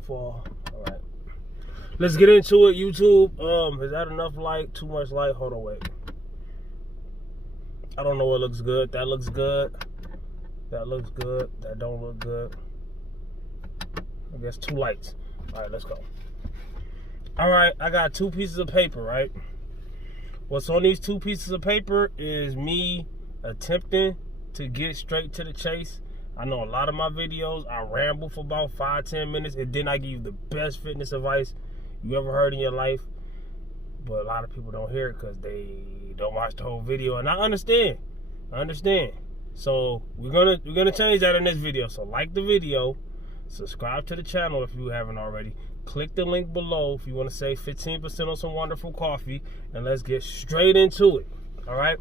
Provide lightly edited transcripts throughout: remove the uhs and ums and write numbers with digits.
fall. All right. Let's get into it, YouTube. Is that enough light? Too much light? Hold on, wait. I don't know what looks good. That looks good. That looks good. That don't look good. I guess 2 lights. All right, let's go. All right, I got 2 pieces of paper, right? What's on these 2 pieces of paper is me attempting to get straight to the chase. I know a lot of my videos, I ramble for about 5-10 minutes, and then I give you the best fitness advice you ever heard in your life. But a lot of people don't hear it because they don't watch the whole video, and I understand. So we're gonna change that in this video. So like the video, subscribe to the channel if you haven't already. Click the link below if you want to save 15% on some wonderful coffee, and let's get straight into it. All right.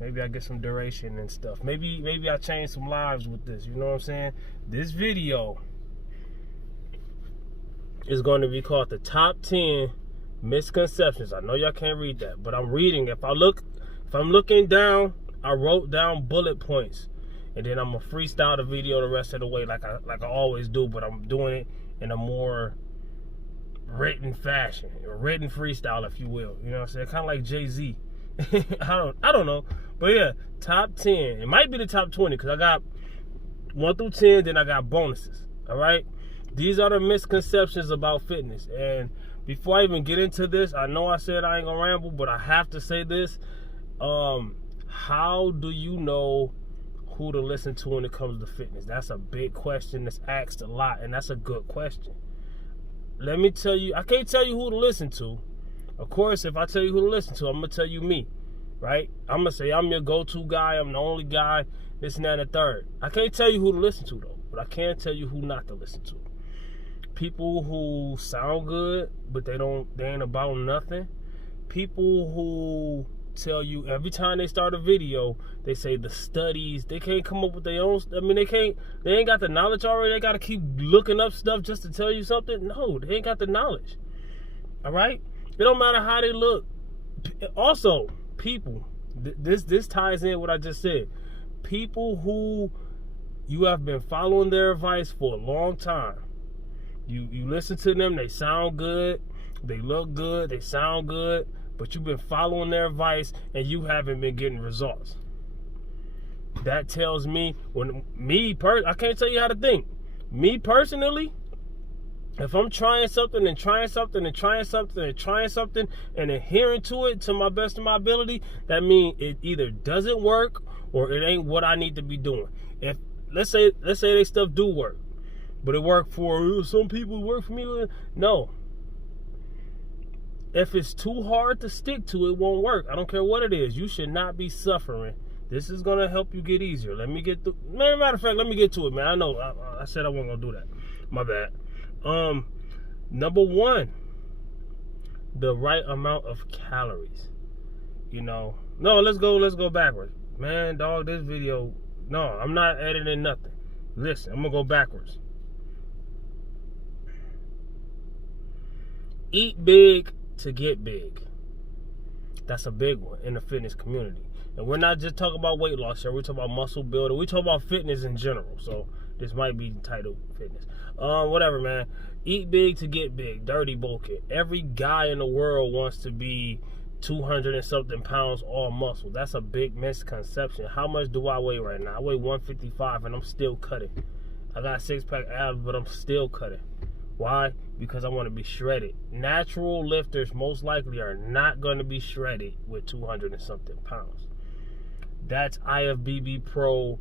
Maybe I get some duration and stuff. Maybe I change some lives with this. You know what I'm saying? This video is going to be called the Top 10 Misconceptions. I know y'all can't read that, but I'm reading. If I'm looking down, I wrote down bullet points, and then I'm gonna freestyle the video the rest of the way, like I always do. But I'm doing it in a more written fashion, a written freestyle, if you will. You know what I'm saying? Kind of like Jay-Z. I don't know, but yeah, top 10. It might be the top 20 because I got 1 through 10. Then I got bonuses. All right. These are the misconceptions about fitness. And before I even get into this, I know I said I ain't gonna ramble, but I have to say this. How do you know who to listen to when it comes to fitness? That's a big question that's asked a lot, and that's a good question. Let me tell you, I can't tell you who to listen to. Of course, if I tell you who to listen to, I'm going to tell you me, right? I'm going to say I'm your go-to guy, I'm the only guy, this and that and the third. I can't tell you who to listen to, though, but I can tell you who not to listen to. People who sound good, but they ain't about nothing. People who tell you every time they start a video, they say the studies, they can't come up with their own. I mean, they ain't got the knowledge already. They got to keep looking up stuff just to tell you something. No, they ain't got the knowledge. All right? It don't matter how they look. Also, people, this ties in what I just said. People who you have been following their advice for a long time. You listen to them, they sound good, they look good, they sound good, but you've been following their advice and you haven't been getting results. That tells me, I can't tell you how to think. Me personally, if I'm trying something and trying something and trying something and trying something and adhering to it to my best of my ability, that means it either doesn't work or it ain't what I need to be doing. If let's say they stuff do work, but it worked for some people, work for me. No. If it's too hard to stick to, it won't work. I don't care what it is. You should not be suffering. This is gonna help you get easier. Let me get matter of fact, let me get to it, man. I know I said I wasn't gonna do that. My bad. Number 1, the right amount of calories. You know, no, let's go backwards, man. Dog, this video, no, I'm not editing nothing. Listen, I'm gonna go backwards. Eat big to get big. That's a big one in the fitness community. And we're not just talking about weight loss here. We're talking about muscle building. We're talking about fitness in general. So this might be entitled fitness. Whatever, man. Eat big to get big. Dirty bullshit. Every guy in the world wants to be 200 and something pounds all muscle. That's a big misconception. How much do I weigh right now? I weigh 155 and I'm still cutting. I got 6-pack abs, but I'm still cutting. Why? Because I want to be shredded. Natural lifters most likely are not going to be shredded with 200 and something pounds. That's IFBB Pro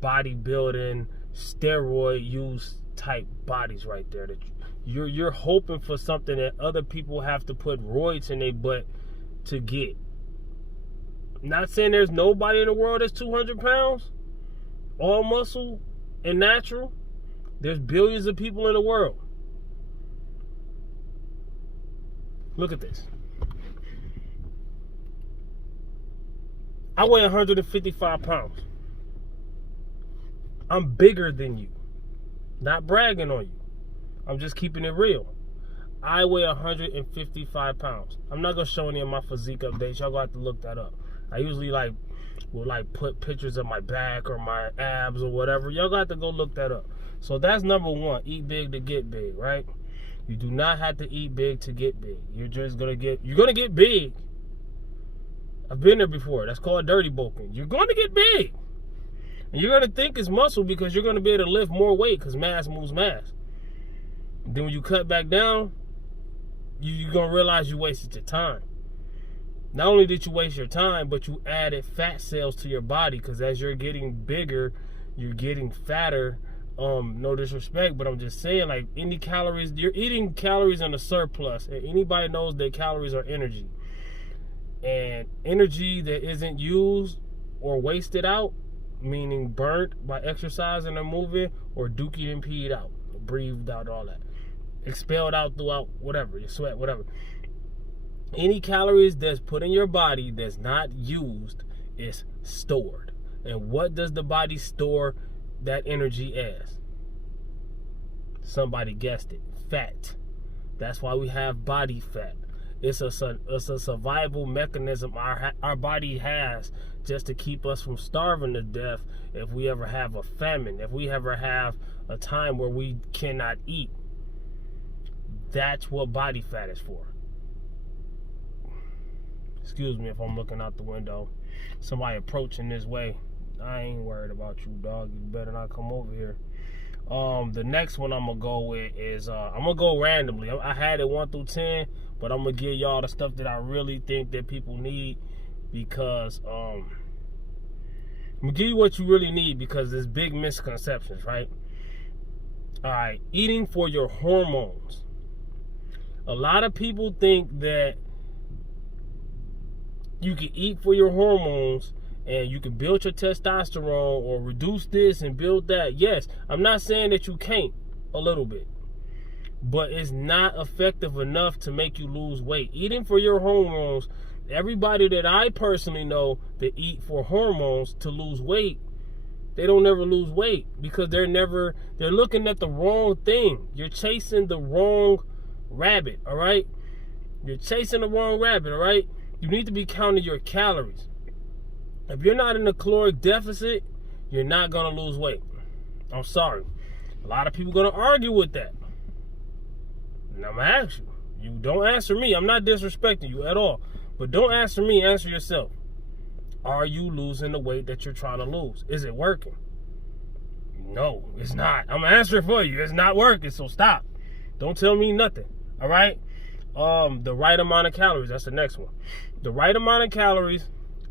bodybuilding, steroid use type bodies right there. That you're hoping for something that other people have to put roids in their butt to get. Not saying there's nobody in the world that's 200 pounds, all muscle and natural. There's billions of people in the world. Look at this. I weigh 155 pounds. I'm bigger than you. Not bragging on you. I'm just keeping it real. I weigh 155 pounds. I'm not going to show any of my physique updates. Y'all going to have to look that up. I usually will put pictures of my back or my abs or whatever. Y'all got to go look that up. So that's number one. Eat big to get big, right? You do not have to eat big to get big. You're gonna get big. I've been there before. That's called dirty bulking. You're gonna get big. And you're gonna think it's muscle because you're gonna be able to lift more weight because mass moves mass. Then when you cut back down, you're gonna realize you wasted your time. Not only did you waste your time, but you added fat cells to your body because as you're getting bigger, you're getting fatter. No disrespect, but I'm just saying, like, any calories, you're eating calories in a surplus, and anybody knows that calories are energy. And energy that isn't used or wasted out, meaning burnt by exercising or moving, or dookied and peed out, breathed out, all that, expelled out throughout whatever, your sweat, whatever. Any calories that's put in your body that's not used is stored. And what does the body store that energy as? Somebody guessed it. Fat. That's why we have body fat. It's a survival mechanism our body has just to keep us from starving to death if we ever have a famine, if we ever have a time where we cannot eat. That's what body fat is for. Excuse me if I'm looking out the window. Somebody approaching this way. I ain't worried about you, dog. You better not come over here. The next one I'm gonna go with is I'm gonna go randomly. I had it 1 through 10, but I'm gonna give y'all the stuff that I really think that people need because I'm gonna give you what you really need because there's big misconceptions, right? All right, eating for your hormones. A lot of people think that you can eat for your hormones and you can build your testosterone or reduce this and build that. Yes, I'm not saying that you can't a little bit, but it's not effective enough to make you lose weight. Eating for your hormones, everybody that I personally know that eat for hormones to lose weight, they don't never lose weight because they're looking at the wrong thing. You're chasing the wrong rabbit, all right? You're chasing the wrong rabbit, all right? You need to be counting your calories. If you're not in a caloric deficit, you're not going to lose weight. I'm sorry. A lot of people are going to argue with that. And I'm going to ask you. You don't answer me. I'm not disrespecting you at all. But don't answer me. Answer yourself. Are you losing the weight that you're trying to lose? Is it working? No, it's not. I'm going to answer it for you. It's not working, so stop. Don't tell me nothing. All right? The right amount of calories. That's the next one. The right amount of calories.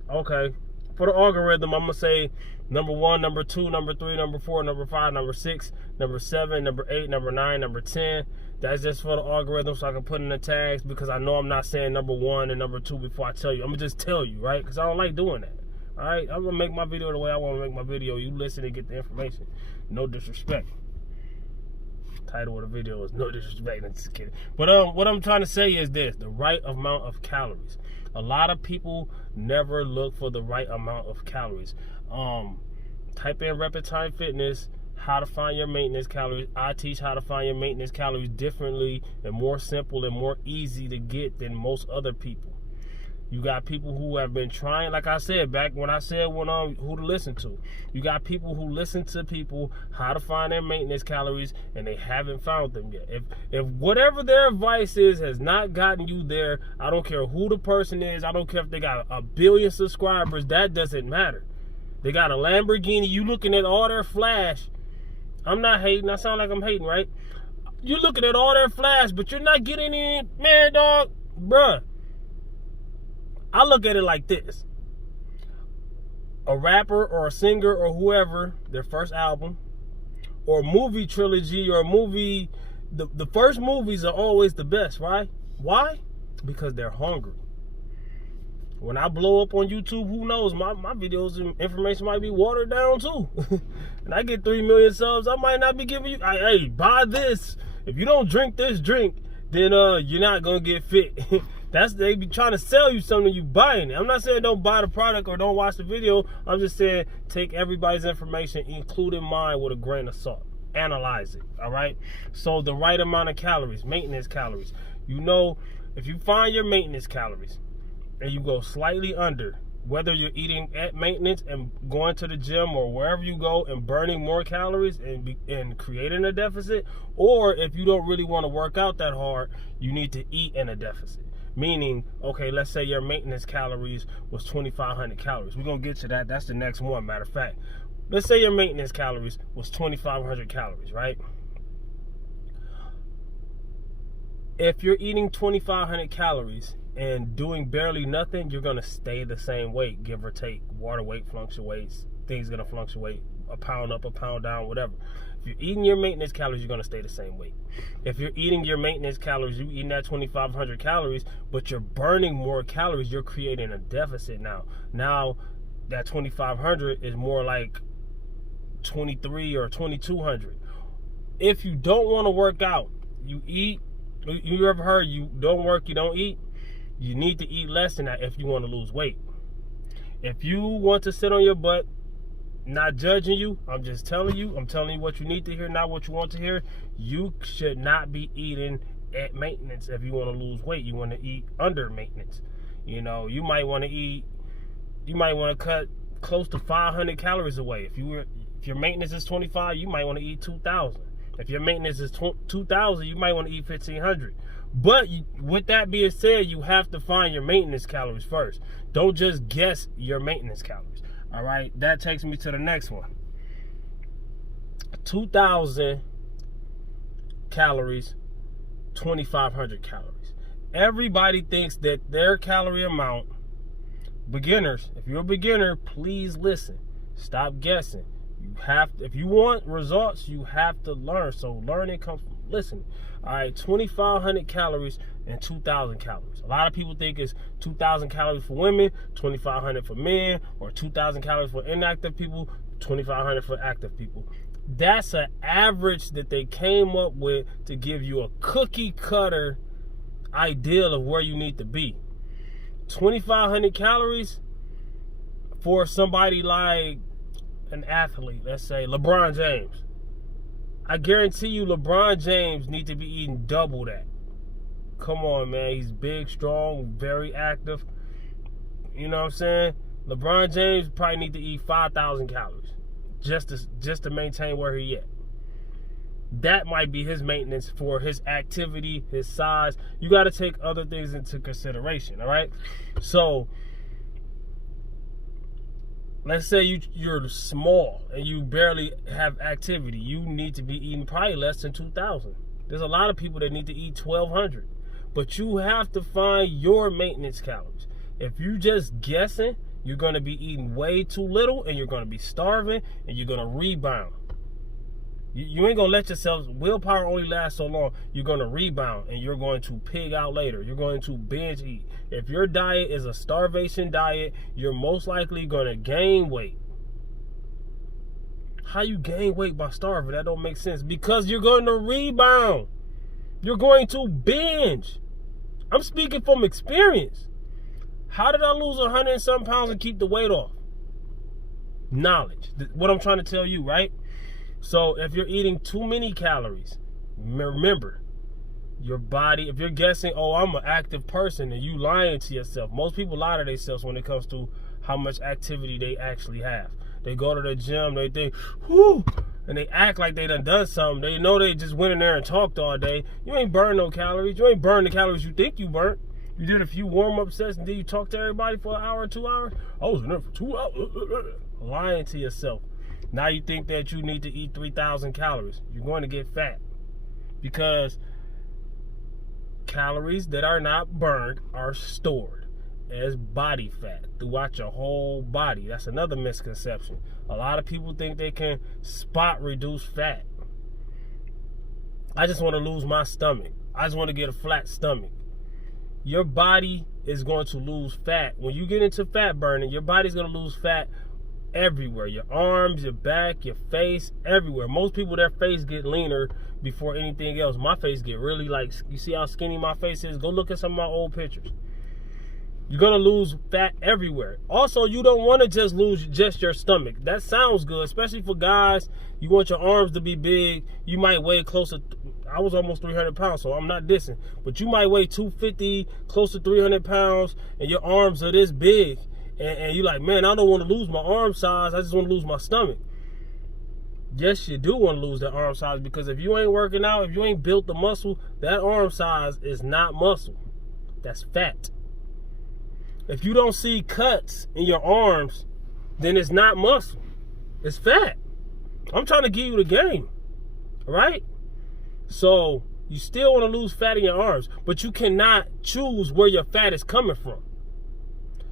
Okay. For the algorithm, I'm going to say number 1, number 2, number 3, number 4, number 5, number 6, number 7, number 8, number 9, number 10. That's just for the algorithm so I can put in the tags because I know I'm not saying number 1 and number 2 before I tell you. I'm going to just tell you, right? Because I don't like doing that. All right? I'm going to make my video the way I want to make my video. You listen and get the information. No disrespect. Title of the video is no disrespect. I'm just kidding. But what I'm trying to say is this: the right amount of calories. A lot of people never look for the right amount of calories. Type in Rapid Time Fitness, how to find your maintenance calories. I teach how to find your maintenance calories differently and more simple and more easy to get than most other people. You got people who have been trying, like I said, back when I said who to listen to. You got people who listen to people how to find their maintenance calories and they haven't found them yet. If whatever their advice is has not gotten you there, I don't care who the person is. I don't care if they got 1 billion subscribers. That doesn't matter. They got a Lamborghini. You looking at all their flash. I'm not hating. I sound like I'm hating, right? You're looking at all their flash, but you're not getting any, man, dog, bruh. I look at it like this. A rapper or a singer or whoever, their first album, or movie trilogy or a movie, the first movies are always the best, right? Why? Because they're hungry. When I blow up on YouTube, who knows? My videos and information might be watered down too. And I get 3 million subs, I might not be giving you, hey, buy this. If you don't drink this drink, then you're not going to get fit. They be trying to sell you something, you buying it. I'm not saying don't buy the product or don't watch the video. I'm just saying take everybody's information, including mine, with a grain of salt. Analyze it, all right? So the right amount of calories, maintenance calories. You know, if you find your maintenance calories and you go slightly under, whether you're eating at maintenance and going to the gym or wherever you go and burning more calories and creating a deficit, or if you don't really want to work out that hard, you need to eat in a deficit. Meaning, okay, let's say your maintenance calories was 2,500 calories. We're going to get to that. That's the next one, matter of fact. Let's say your maintenance calories was 2,500 calories, right? If you're eating 2,500 calories and doing barely nothing, you're going to stay the same weight, give or take. Water weight fluctuates. Things going to fluctuate. A pound up, a pound down, whatever. If you're eating your maintenance calories, you're going to stay the same weight. If you're eating your maintenance calories, you're eating that 2,500 calories, but you're burning more calories, you're creating a deficit now. Now, that 2,500 is more like 2,300 or 2,200. If you don't want to work out, you eat. You ever heard you don't work, you don't eat? You need to eat less than that if you want to lose weight. If you want to sit on your butt, not judging you, I'm just telling you. I'm telling you what you need to hear, not what you want to hear. You should not be eating at maintenance if you want to lose weight. You want to eat under maintenance. You know, you might want to cut close to 500 calories away. If your maintenance is 25, you might want to eat 2,000. If your maintenance is 2,000, you might want to eat 1,500. But with that being said, you have to find your maintenance calories first. Don't just guess your maintenance calories. All right, that takes me to the next one. 2,000 calories, 2,500 calories. Everybody thinks that their calorie amount, beginners, if you're a beginner, please listen. Stop guessing. If you want results, you have to learn. So learning comes from listening. All right, 2,500 calories and 2,000 calories. A lot of people think it's 2,000 calories for women, 2,500 for men, or 2,000 calories for inactive people, 2,500 for active people. That's an average that they came up with to give you a cookie cutter ideal of where you need to be. 2,500 calories for somebody like an athlete, let's say LeBron James. I guarantee you LeBron James need to be eating double that. Come on, man. He's big, strong, very active. You know what I'm saying? LeBron James probably need to eat 5,000 calories just to maintain where he at. That might be his maintenance for his activity, his size. You got to take other things into consideration, all right? So let's say you're small and you barely have activity. You need to be eating probably less than 2,000. There's a lot of people that need to eat 1,200. But you have to find your maintenance calories. If you just guessing, you're going to be eating way too little and you're going to be starving and you're going to rebound. You ain't going to let yourself, willpower only lasts so long. You're going to rebound and you're going to pig out later. You're going to binge eat. If your diet is a starvation diet, you're most likely going to gain weight. How you gain weight by starving? That don't make sense. Because you're going to rebound. You're going to binge. I'm speaking from experience. How did I lose 100 and some pounds and keep the weight off? Knowledge. What I'm trying to tell you, right? So if you're eating too many calories, remember, your body, if you're guessing, oh, I'm an active person, and you lying to yourself. Most people lie to themselves when it comes to how much activity they actually have. They go to the gym, they think, whoo, and they act like they done something. They know they just went in there and talked all day. You ain't burn no calories. You ain't burn the calories you think you burnt. You did a few warm-up sets and then you talked to everybody for an hour, 2 hours. I was in there for 2 hours. Lying to yourself. Now you think that you need to eat 3,000 calories. You're going to get fat. Because calories that are not burned are stored as body fat throughout your whole body. That's another misconception. A lot of people think they can spot reduce fat. I just want to lose my stomach. I just want to get a flat stomach. Your body is going to lose fat. When you get into fat burning, your body's going to lose fat everywhere. Your arms, your back, your face, everywhere. Most people, their face get leaner before anything else. My face get really like, you see how skinny my face is? Go look at some of my old pictures. You're going to lose fat everywhere. Also, you don't want to just lose just your stomach. That sounds good, especially for guys. You want your arms to be big. You might weigh closer. I was almost 300 pounds, so I'm not dissing. But you might weigh 250, close to 300 pounds, and your arms are this big. And you're like, man, I don't want to lose my arm size. I just want to lose my stomach. Yes, you do want to lose that arm size, because if you ain't working out, if you ain't built the muscle, that arm size is not muscle. That's fat. If you don't see cuts in your arms, then it's not muscle. It's fat. I'm trying to give you the game. All right? So you still want to lose fat in your arms, but you cannot choose where your fat is coming from.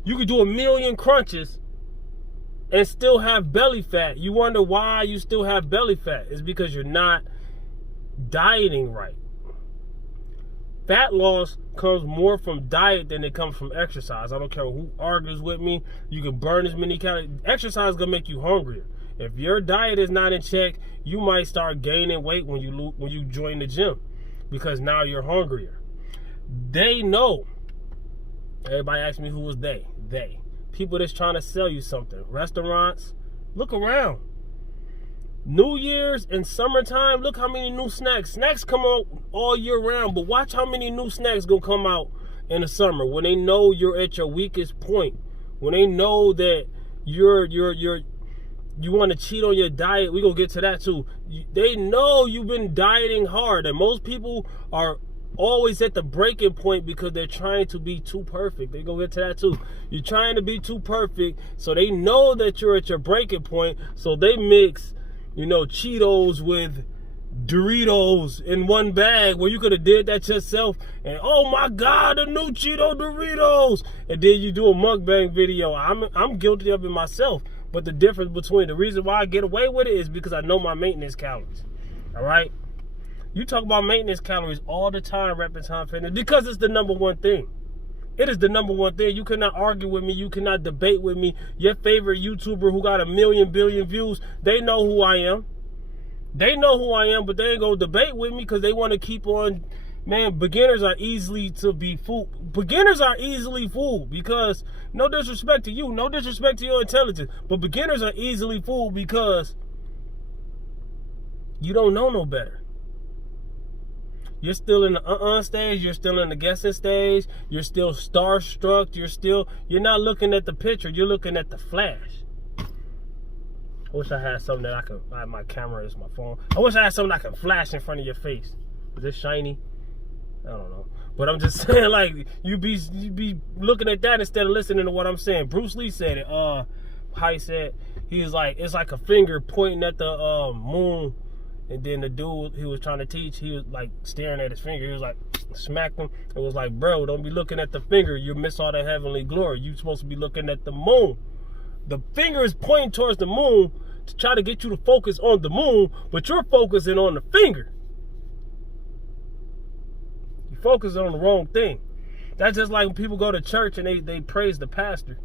You could do 1,000,000 crunches and still have belly fat. You wonder why you still have belly fat. It's because you're not dieting right. Fat loss comes more from diet than it comes from exercise. I don't care who argues with me. You can burn as many calories. Exercise is going to make you hungrier. If your diet is not in check, you might start gaining weight when you join the gym, because now you're hungrier. They know. Everybody asks me who was they. They. People that's trying to sell you something. Restaurants, look around. New Year's and summertime, look how many new snacks. Snacks come out all year round, but watch how many new snacks gonna come out in the summer when they know you're at your weakest point. When they know that you want to cheat on your diet. We gonna get to that too. They know you've been dieting hard, and most people are always at the breaking point because they're trying to be too perfect. They gonna get to that too. You're trying to be too perfect, so they know that you're at your breaking point, so they mix, Cheetos with Doritos in one bag, where you could have did that yourself, and oh my God, the new Cheeto Doritos, and then you do a mukbang video. I'm guilty of it myself, but the difference between the reason why I get away with it is because I know my maintenance calories. All right. You talk about maintenance calories all the time, Rapping Time Fitness, because it's the number one thing. It is the number one thing. You cannot argue with me. You cannot debate with me. Your favorite YouTuber who got 1 billion views, they know who I am. They know who I am, but they ain't gonna debate with me because they want to keep on. Man, beginners are easily to be fooled. Beginners are easily fooled because, no disrespect to you, no disrespect to your intelligence, but beginners are easily fooled because you don't know no better. You're still in the stage. You're still in the guessing stage. You're still starstruck. You're not looking at the picture. You're looking at the flash. I wish I had something that I could, my camera is my phone. I wish I had something I could flash in front of your face. Is this shiny? I don't know. But I'm just saying, like, you be looking at that instead of listening to what I'm saying. Bruce Lee said it. How he said, he was like, it's like a finger pointing at the moon. And then the dude he was trying to teach, he was like staring at his finger. He was like, smacked him. It was like, bro, don't be looking at the finger. You miss all the heavenly glory. You're supposed to be looking at the moon. The finger is pointing towards the moon to try to get you to focus on the moon, but you're focusing on the finger. You're focusing on the wrong thing. That's just like when people go to church and they praise the pastor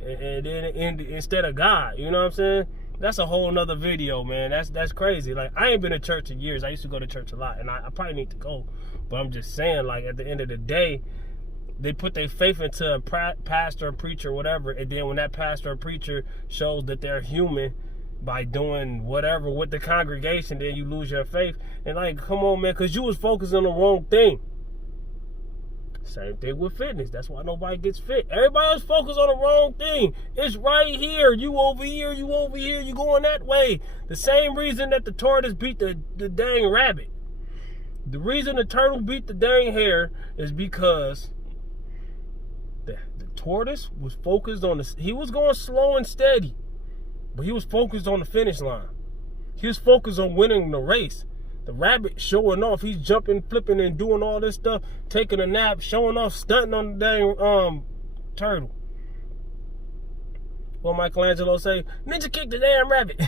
and then instead of God. You know what I'm saying? That's a whole nother video, man. That's crazy. Like, I ain't been to church in years. I used to go to church a lot, and I probably need to go. But I'm just saying, like, at the end of the day, they put their faith into a pastor or preacher or whatever, and then when that pastor or preacher shows that they're human by doing whatever with the congregation, then you lose your faith. And, like, come on, man, because you was focused on the wrong thing. Same thing with fitness. That's why nobody gets fit. Everybody else focused on the wrong thing. It's right here. You over here. You over here. You going that way. The same reason that the tortoise beat the dang rabbit. The reason the turtle beat the dang hare is because the tortoise was focused on he was going slow and steady, but he was focused on the finish line. He was focused on winning the race. The rabbit showing off, he's jumping, flipping, and doing all this stuff, taking a nap, showing off, stunting on the dang turtle. What Michelangelo say? Ninja kick the damn rabbit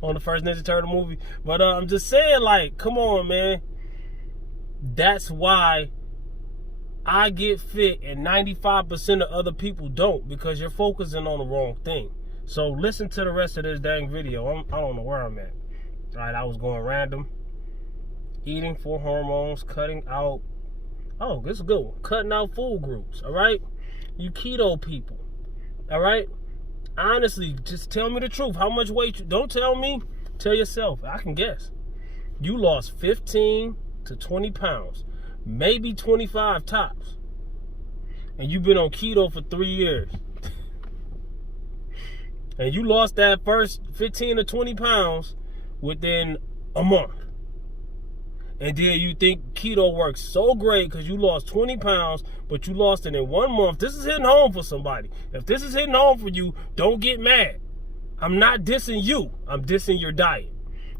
on the first Ninja Turtle movie. But I'm just saying, like, come on, man. That's why I get fit and 95% of other people don't, because you're focusing on the wrong thing. So listen to the rest of this dang video. I don't know where I'm at. All right, I was going random. Eating for hormones, cutting out. Oh, this is good one. Cutting out food groups, all right? You keto people, all right? Honestly, just tell me the truth. How much weight? Don't tell me. Tell yourself. I can guess. You lost 15 to 20 pounds, maybe 25 tops. And you've been on keto for 3 years. And you lost that first 15 or 20 pounds within a month. And then you think keto works so great because you lost 20 pounds, but you lost it in 1 month. This is hitting home for somebody. If this is hitting home for you, don't get mad. I'm not dissing you. I'm dissing your diet.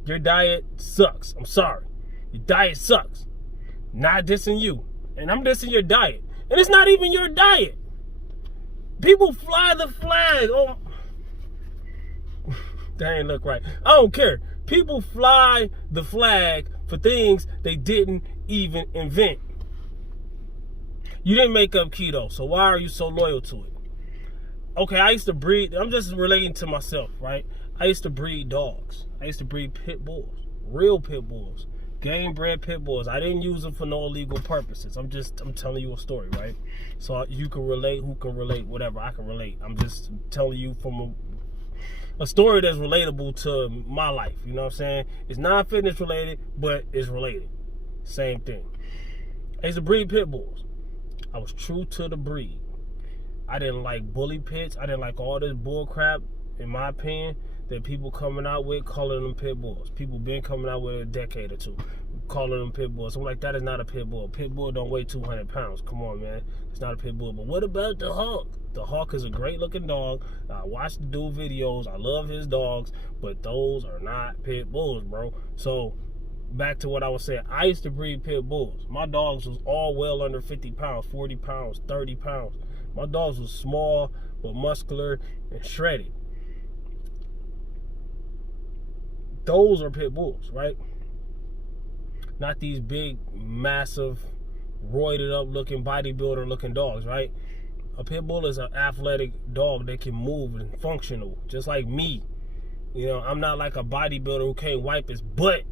Your diet sucks. I'm sorry. Your diet sucks. Not dissing you. And I'm dissing your diet. And it's not even your diet. People fly the flag. Oh, that ain't look right. I don't care. People fly the flag for things they didn't even invent. You didn't make up keto, so why are you so loyal to it? Okay, I used to breed, I'm just relating to myself, right? I used to breed dogs. I used to breed pit bulls, real pit bulls, game bred pit bulls. I didn't use them for no illegal purposes. I'm telling you a story, right? So you can relate, who can relate, whatever, I can relate. I'm just telling you from a story that's relatable to my life, you know what I'm saying? It's non-fitness related, but it's related. Same thing. I used to breed pit bulls. I was true to the breed. I didn't like bully pits. I didn't like all this bull crap, in my opinion, that people coming out with, calling them pit bulls. People been coming out with a decade or two, calling them pit bulls. I'm like, that is not a pit bull. A pit bull don't weigh 200 pounds. Come on, man. It's not a pit bull. But what about the hawk? The hawk is a great looking dog. I watch the dude videos. I love his dogs, but those are not pit bulls, bro. So back to what I was saying. I used to breed pit bulls. My dogs was all well under 50 pounds, 40 pounds, 30 pounds. My dogs was small, but muscular and shredded. Those are pit bulls, right? Not these big, massive, roided up looking, bodybuilder looking dogs, right? A pit bull is an athletic dog that can move and functional, just like me. You know, I'm not like a bodybuilder who can't wipe his butt.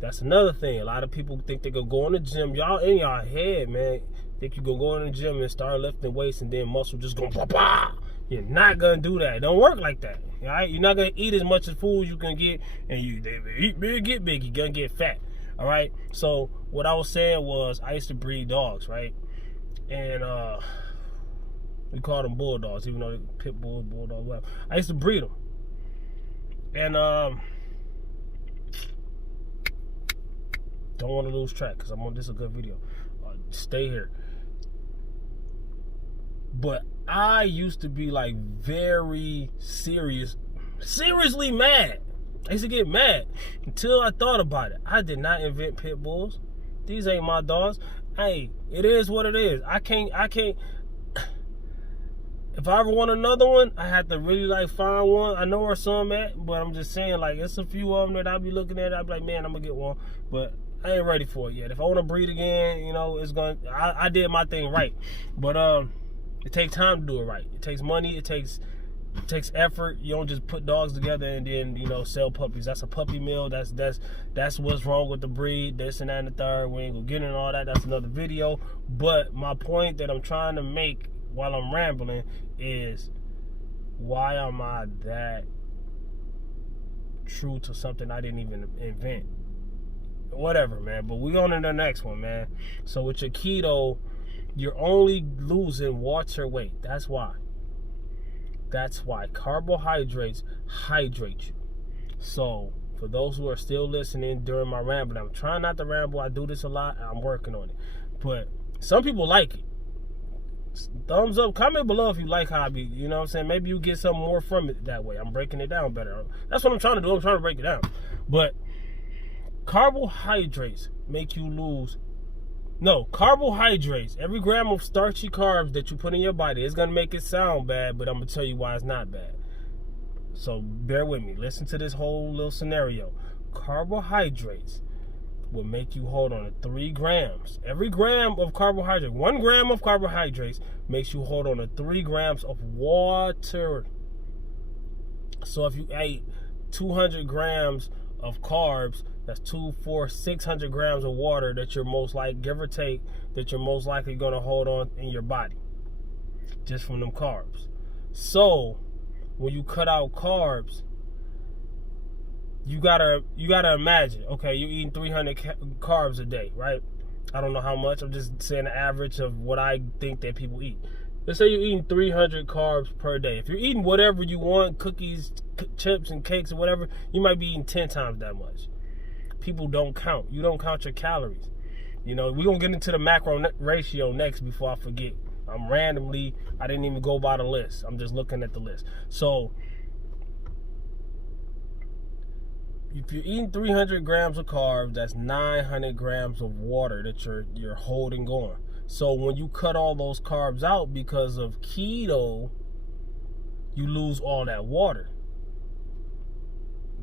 That's another thing. A lot of people think they could go in the gym. Y'all in y'all head, man. Think you can go in the gym and start lifting weights and then muscle just go bah. You're not gonna do that. It don't work like that. All right? You're not gonna eat as much as food you can get, and you eat big, get big. You're gonna get fat. All right. So what I was saying was, I used to breed dogs, right? And we call them bulldogs, even though they're pit bulls, bulldogs, whatever. I used to breed them, and don't want to lose track because I'm on this is a good video. Stay here. But I used to be like very seriously mad. I used to get mad until I thought about it. I did not invent pit bulls. These ain't my dogs. Hey, it is what it is. I can't. If I ever want another one, I have to really like find one. I know where some at, but I'm just saying, like, it's a few of them that I'll be looking at. I'll be like, man, I'm gonna get one, but I ain't ready for it yet. If I want to breed again, you know, it's gonna. I did my thing right, but it takes time to do it right. It takes money. It takes effort. You don't just put dogs together and then, you know, sell puppies. That's a puppy mill. That's what's wrong with the breed. This and that and the third. We ain't gonna get into all that. That's another video. But my point that I'm trying to make while I'm rambling is, why am I that true to something I didn't even invent? Whatever, man. But we on to the next one, man. So with your keto, you're only losing water weight. That's why. Carbohydrates hydrate you. So for those who are still listening during my rambling, I'm trying not to ramble. I do this a lot. I'm working on it. But some people like it. Thumbs up, comment below if you like how I be, you know what I'm saying? Maybe you get something more from it that way. I'm breaking it down better. That's what I'm trying to do. I'm trying to break it down. But carbohydrates make you lose. No, carbohydrates, every gram of starchy carbs that you put in your body, it's going to make it sound bad, but I'm going to tell you why it's not bad. So bear with me. Listen to this whole little scenario. Carbohydrates will make you hold on to 3 grams. Every gram of carbohydrate, 1 gram of carbohydrates makes you hold on to 3 grams of water. So if you ate 200 grams of carbs, that's 600 grams of water that you're most likely, give or take, that you're most likely going to hold on in your body just from them carbs. So when you cut out carbs, you gotta imagine, okay, you're eating 300 carbs a day, right? I don't know how much. I'm just saying the average of what I think that people eat. let's say you're eating 300 carbs per day. If you're eating whatever you want, cookies, chips, and cakes, or whatever, you might be eating 10 times that much. People don't count. You don't count your calories. You know, we're going to get into the macro ratio next before I forget. I didn't even go by the list. I'm just looking at the list. So, if you're eating 300 grams of carbs, that's 900 grams of water that you're holding on. So when you cut all those carbs out because of keto, you lose all that water.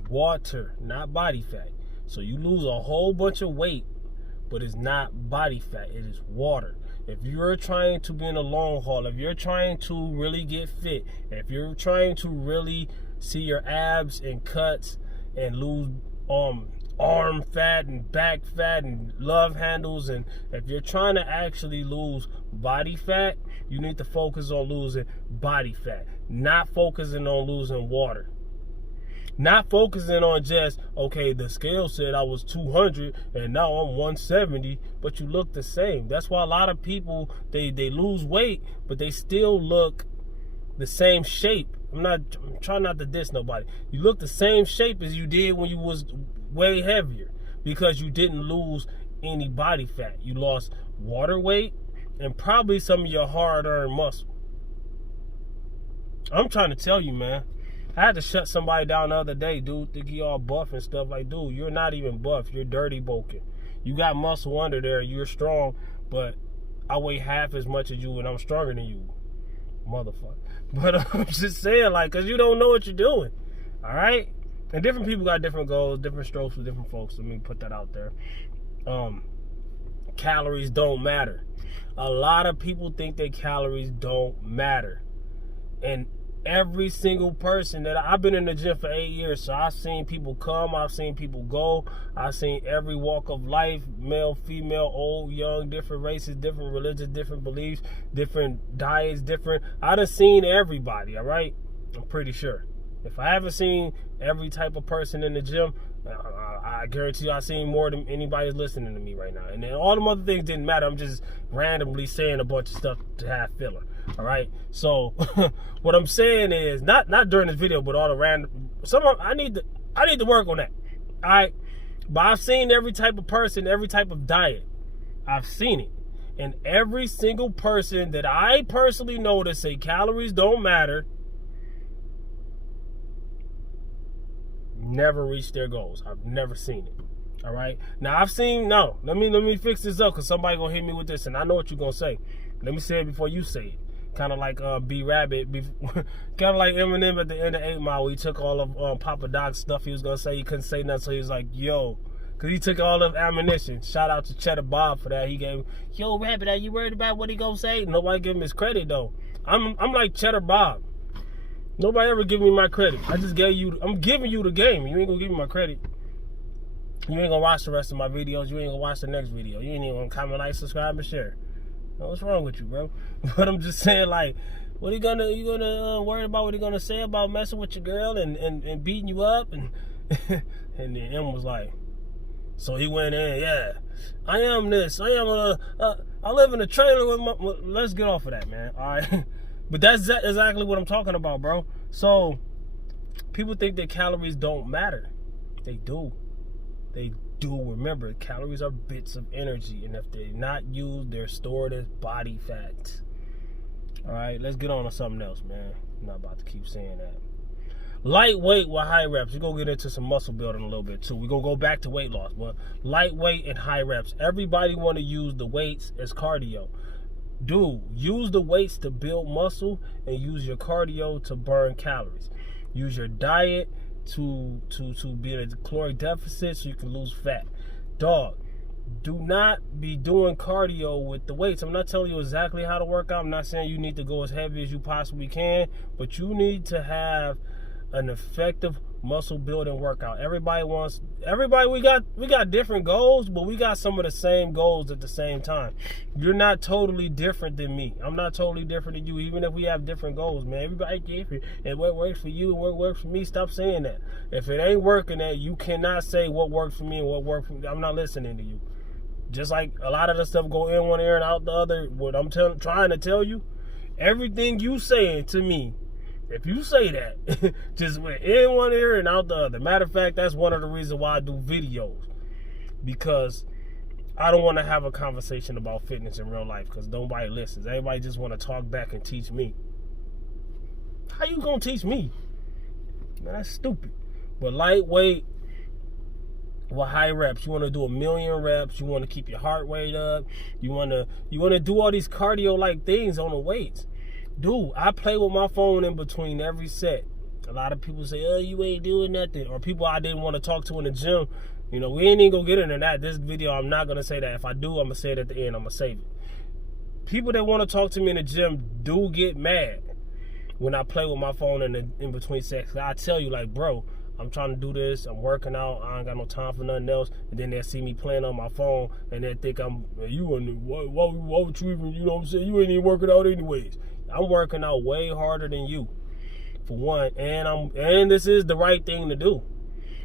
Water, not body fat. So you lose a whole bunch of weight, but it's not body fat, it is water. If you're trying to be in the long haul, if you're trying to really get fit, if you're trying to really see your abs and cuts and lose arm fat and back fat and love handles, and if you're trying to actually lose body fat, you need to focus on losing body fat, not focusing on losing water. Not focusing on just, okay, the scale said I was 200 and now I'm 170, but you look the same. That's why a lot of people, they lose weight, but they still look the same shape. I'm trying not to diss nobody. You look the same shape as you did when you was way heavier, because you didn't lose any body fat. You lost water weight and probably some of your hard-earned muscle. I'm trying to tell you, man. I had to shut somebody down the other day, dude. Think you all buff and stuff. Like, dude, you're not even buff. You're dirty bulking. You got muscle under there. You're strong, but I weigh half as much as you, and I'm stronger than you, motherfucker. But I'm just saying, like, because you don't know what you're doing, all right? And different people got different goals, different strokes for different folks. Let me put that out there. Calories don't matter. A lot of people think that calories don't matter. And every single person that I've been in the gym for 8 years, so I've seen people come, I've seen people go, I've seen every walk of life, male, female, old, young, different races, different religions, different beliefs, different diets, I done seen everybody, all right? I'm pretty sure. If I haven't seen every type of person in the gym, I guarantee you I've seen more than anybody's listening to me right now. And then all them other things didn't matter. I'm just randomly saying a bunch of stuff to have filler. All right. So what I'm saying is not during this video, but all the random. I need to work on that. All right. But I've seen every type of person, every type of diet. I've seen it. And every single person that I personally know that say calories don't matter never reach their goals. I've never seen it. All right. Now let me fix this up, because somebody gonna hit me with this, and I know what you're gonna say. Let me say it before you say it. Kind of like B Rabbit, kind of like Eminem at the end of 8 Mile. He took all of Papa Doc's stuff he was gonna say. He couldn't say nothing, so he was like, "Yo," because he took all of ammunition. Shout out to Cheddar Bob for that. He gave, "Yo, Rabbit, are you worried about what he gonna say?" Nobody give him his credit though. I'm like Cheddar Bob. Nobody ever give me my credit. I'm giving you the game. You ain't gonna give me my credit. You ain't gonna watch the rest of my videos. You ain't gonna watch the next video. You ain't even gonna comment, like, subscribe, and share. Now, what's wrong with you, bro? But I'm just saying, like, you gonna worry about what he gonna say about messing with your girl and beating you up? And and then M was like, so he went in, yeah, I am this. I live in a trailer with my. Well, let's get off of that, man. All right. But that's exactly what I'm talking about, bro. So, people think that calories don't matter. They do. They do. Remember, calories are bits of energy, and if they're not used, they're stored as body fat. All right, let's get on to something else, man. I'm not about to keep saying that. Lightweight with high reps. We're going to get into some muscle building a little bit, too. We're going to go back to weight loss, but lightweight and high reps. Everybody want to use the weights as cardio. Dude, use the weights to build muscle and use your cardio to burn calories. Use your diet to be in a caloric deficit so you can lose fat. Dog, do not be doing cardio with the weights. I'm not telling you exactly how to work out. I'm not saying you need to go as heavy as you possibly can, but you need to have an effective muscle building workout. We got different goals, but we got some of the same goals at the same time. You're not totally different than me. I'm not totally different than you, even if we have different goals, man. Everybody different, and what works for you and what works for me. Stop saying that. If it ain't working, that you cannot say what works for me and what worked for me. I'm not listening to you. Just like a lot of the stuff go in one ear and out the other. What I'm trying to tell you, Everything you saying to me, if you say that, just went in one ear and out the other. Matter of fact, that's one of the reasons why I do videos. Because I don't want to have a conversation about fitness in real life because nobody listens. Everybody just want to talk back and teach me. How you gonna teach me? Man, that's stupid. But lightweight with high reps, you want to do 1,000,000 reps. You want to keep your heart rate up. You want to do all these cardio-like things on the weights. Dude, I play with my phone in between every set. A lot of people say, "Oh, you ain't doing nothing," or people I didn't want to talk to in the gym. You know, we ain't even gonna get into that. This video, I'm not gonna say that. If I do, I'm gonna say it at the end. I'm gonna save it. People that want to talk to me in the gym do get mad when I play with my phone in between sets. I tell you, like, bro, I'm trying to do this. I'm working out. I ain't got no time for nothing else. And then they'll see me playing on my phone, and they think why would you even, you know what I'm saying? You ain't even working out anyways. I'm working out way harder than you, for one. And this is the right thing to do.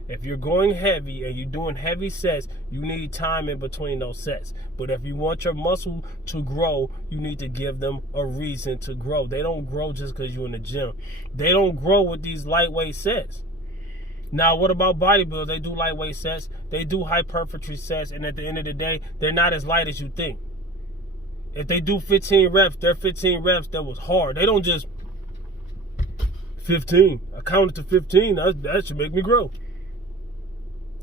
If you're going heavy and you're doing heavy sets, you need time in between those sets. But if you want your muscle to grow, you need to give them a reason to grow. They don't grow just because you're in the gym. They don't grow with these lightweight sets. Now, what about bodybuilders? They do lightweight sets. They do hypertrophy sets. And at the end of the day, they're not as light as you think. If they do 15 reps, they're 15 reps that was hard. They don't just 15. I counted to 15. That should make me grow.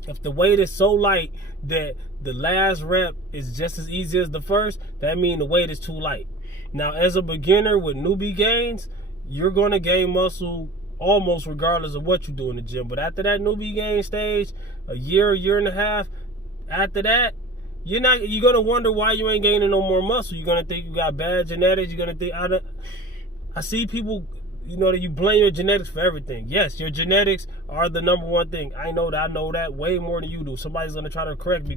If the weight is so light that the last rep is just as easy as the first, that means the weight is too light. Now, as a beginner with newbie gains, you're going to gain muscle almost regardless of what you do in the gym. But after that newbie gain stage, a year and a half, after that, you're going to wonder why you ain't gaining no more muscle. You're going to think you got bad genetics. You're going to think, I see people, you know, that you blame your genetics for everything. Yes, your genetics are the number one thing. I know that way more than you do. Somebody's going to try to correct me.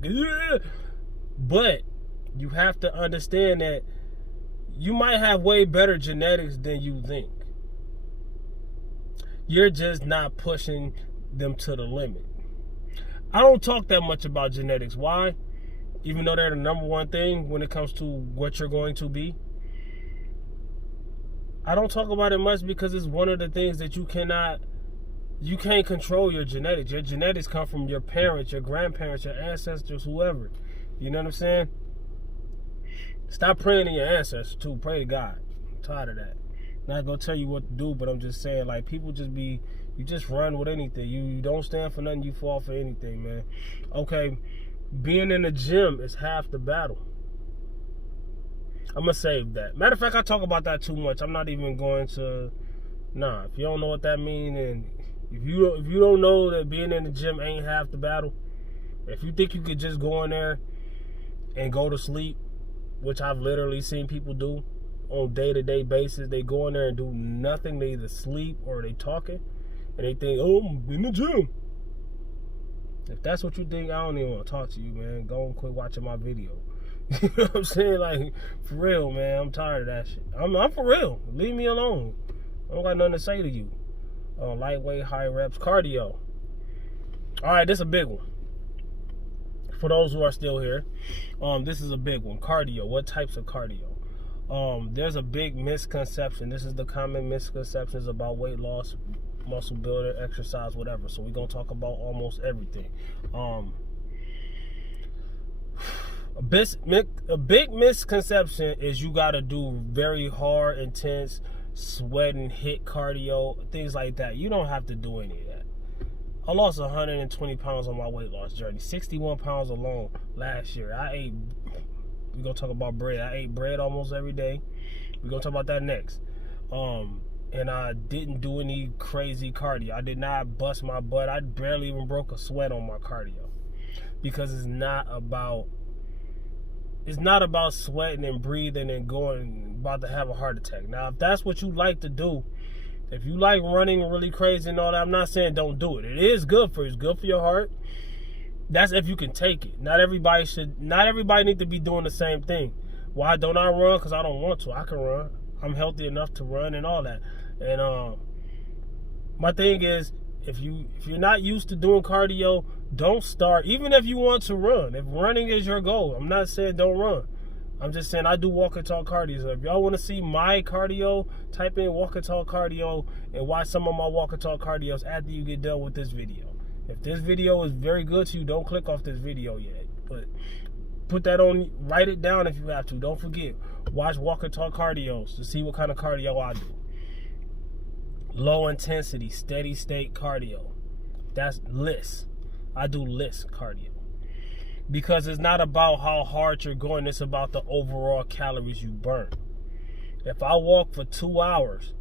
But you have to understand that you might have way better genetics than you think. You're just not pushing them to the limit. I don't talk that much about genetics. Why? Even though they're the number one thing when it comes to what you're going to be. I don't talk about it much because it's one of the things that you can't control your genetics. Your genetics come from your parents, your grandparents, your ancestors, whoever. You know what I'm saying? Stop praying to your ancestors too. Pray to God. I'm tired of that. Not gonna tell you what to do, but I'm just saying, like, people you just run with anything. You don't stand for nothing, you fall for anything, man. Okay, being in the gym is half the battle. I'm going to save that. Matter of fact, I talk about that too much. I'm not even going to... Nah, if you don't know what that means, and if you don't know that being in the gym ain't half the battle, if you think you could just go in there and go to sleep, which I've literally seen people do on day-to-day basis, they go in there and do nothing. They either sleep or they talking, and they think, oh, I'm in the gym. If that's what you think, I don't even want to talk to you, man. Go and quit watching my video. You know what I'm saying? Like, for real, man. I'm tired of that shit. I'm for real. Leave me alone. I don't got nothing to say to you. Lightweight, high reps, cardio. All right, this is a big one. For those who are still here, this is a big one. Cardio. What types of cardio? There's a big misconception. This is the common misconceptions about weight loss, muscle builder, exercise, whatever. So we're going to talk about almost everything. A big misconception is you got to do very hard, intense, sweating, HIIT cardio, things like that. You don't have to do any of that. I lost 120 pounds on my weight loss journey, 61 pounds alone last year. We're going to talk about bread. I ate bread almost every day. We're going to talk about that next. And I didn't do any crazy cardio. I did not bust my butt. I barely even broke a sweat on my cardio. Because it's not about sweating and breathing and about to have a heart attack. Now, if that's what you like to do, if you like running really crazy and all that, I'm not saying don't do it. It is good for you. It's good for your heart. That's if you can take it. Not everybody need to be doing the same thing. Why don't I run? Because I don't want to. I can run. I'm healthy enough to run and all that. And my thing is, if you're not used to doing cardio, don't start. Even if you want to run, if running is your goal, I'm not saying don't run. I'm just saying I do walk and talk cardio. So if y'all want to see my cardio, type in walk and talk cardio and watch some of my walk and talk cardios after you get done with this video. If this video is very good to you, don't click off this video yet. But put that on, write it down if you have to. Don't forget, watch walk and talk cardios to see what kind of cardio I do. Low intensity, steady state cardio. That's LISS. I do LISS cardio. Because it's not about how hard you're going, it's about the overall calories you burn. If I walk for 2 hours,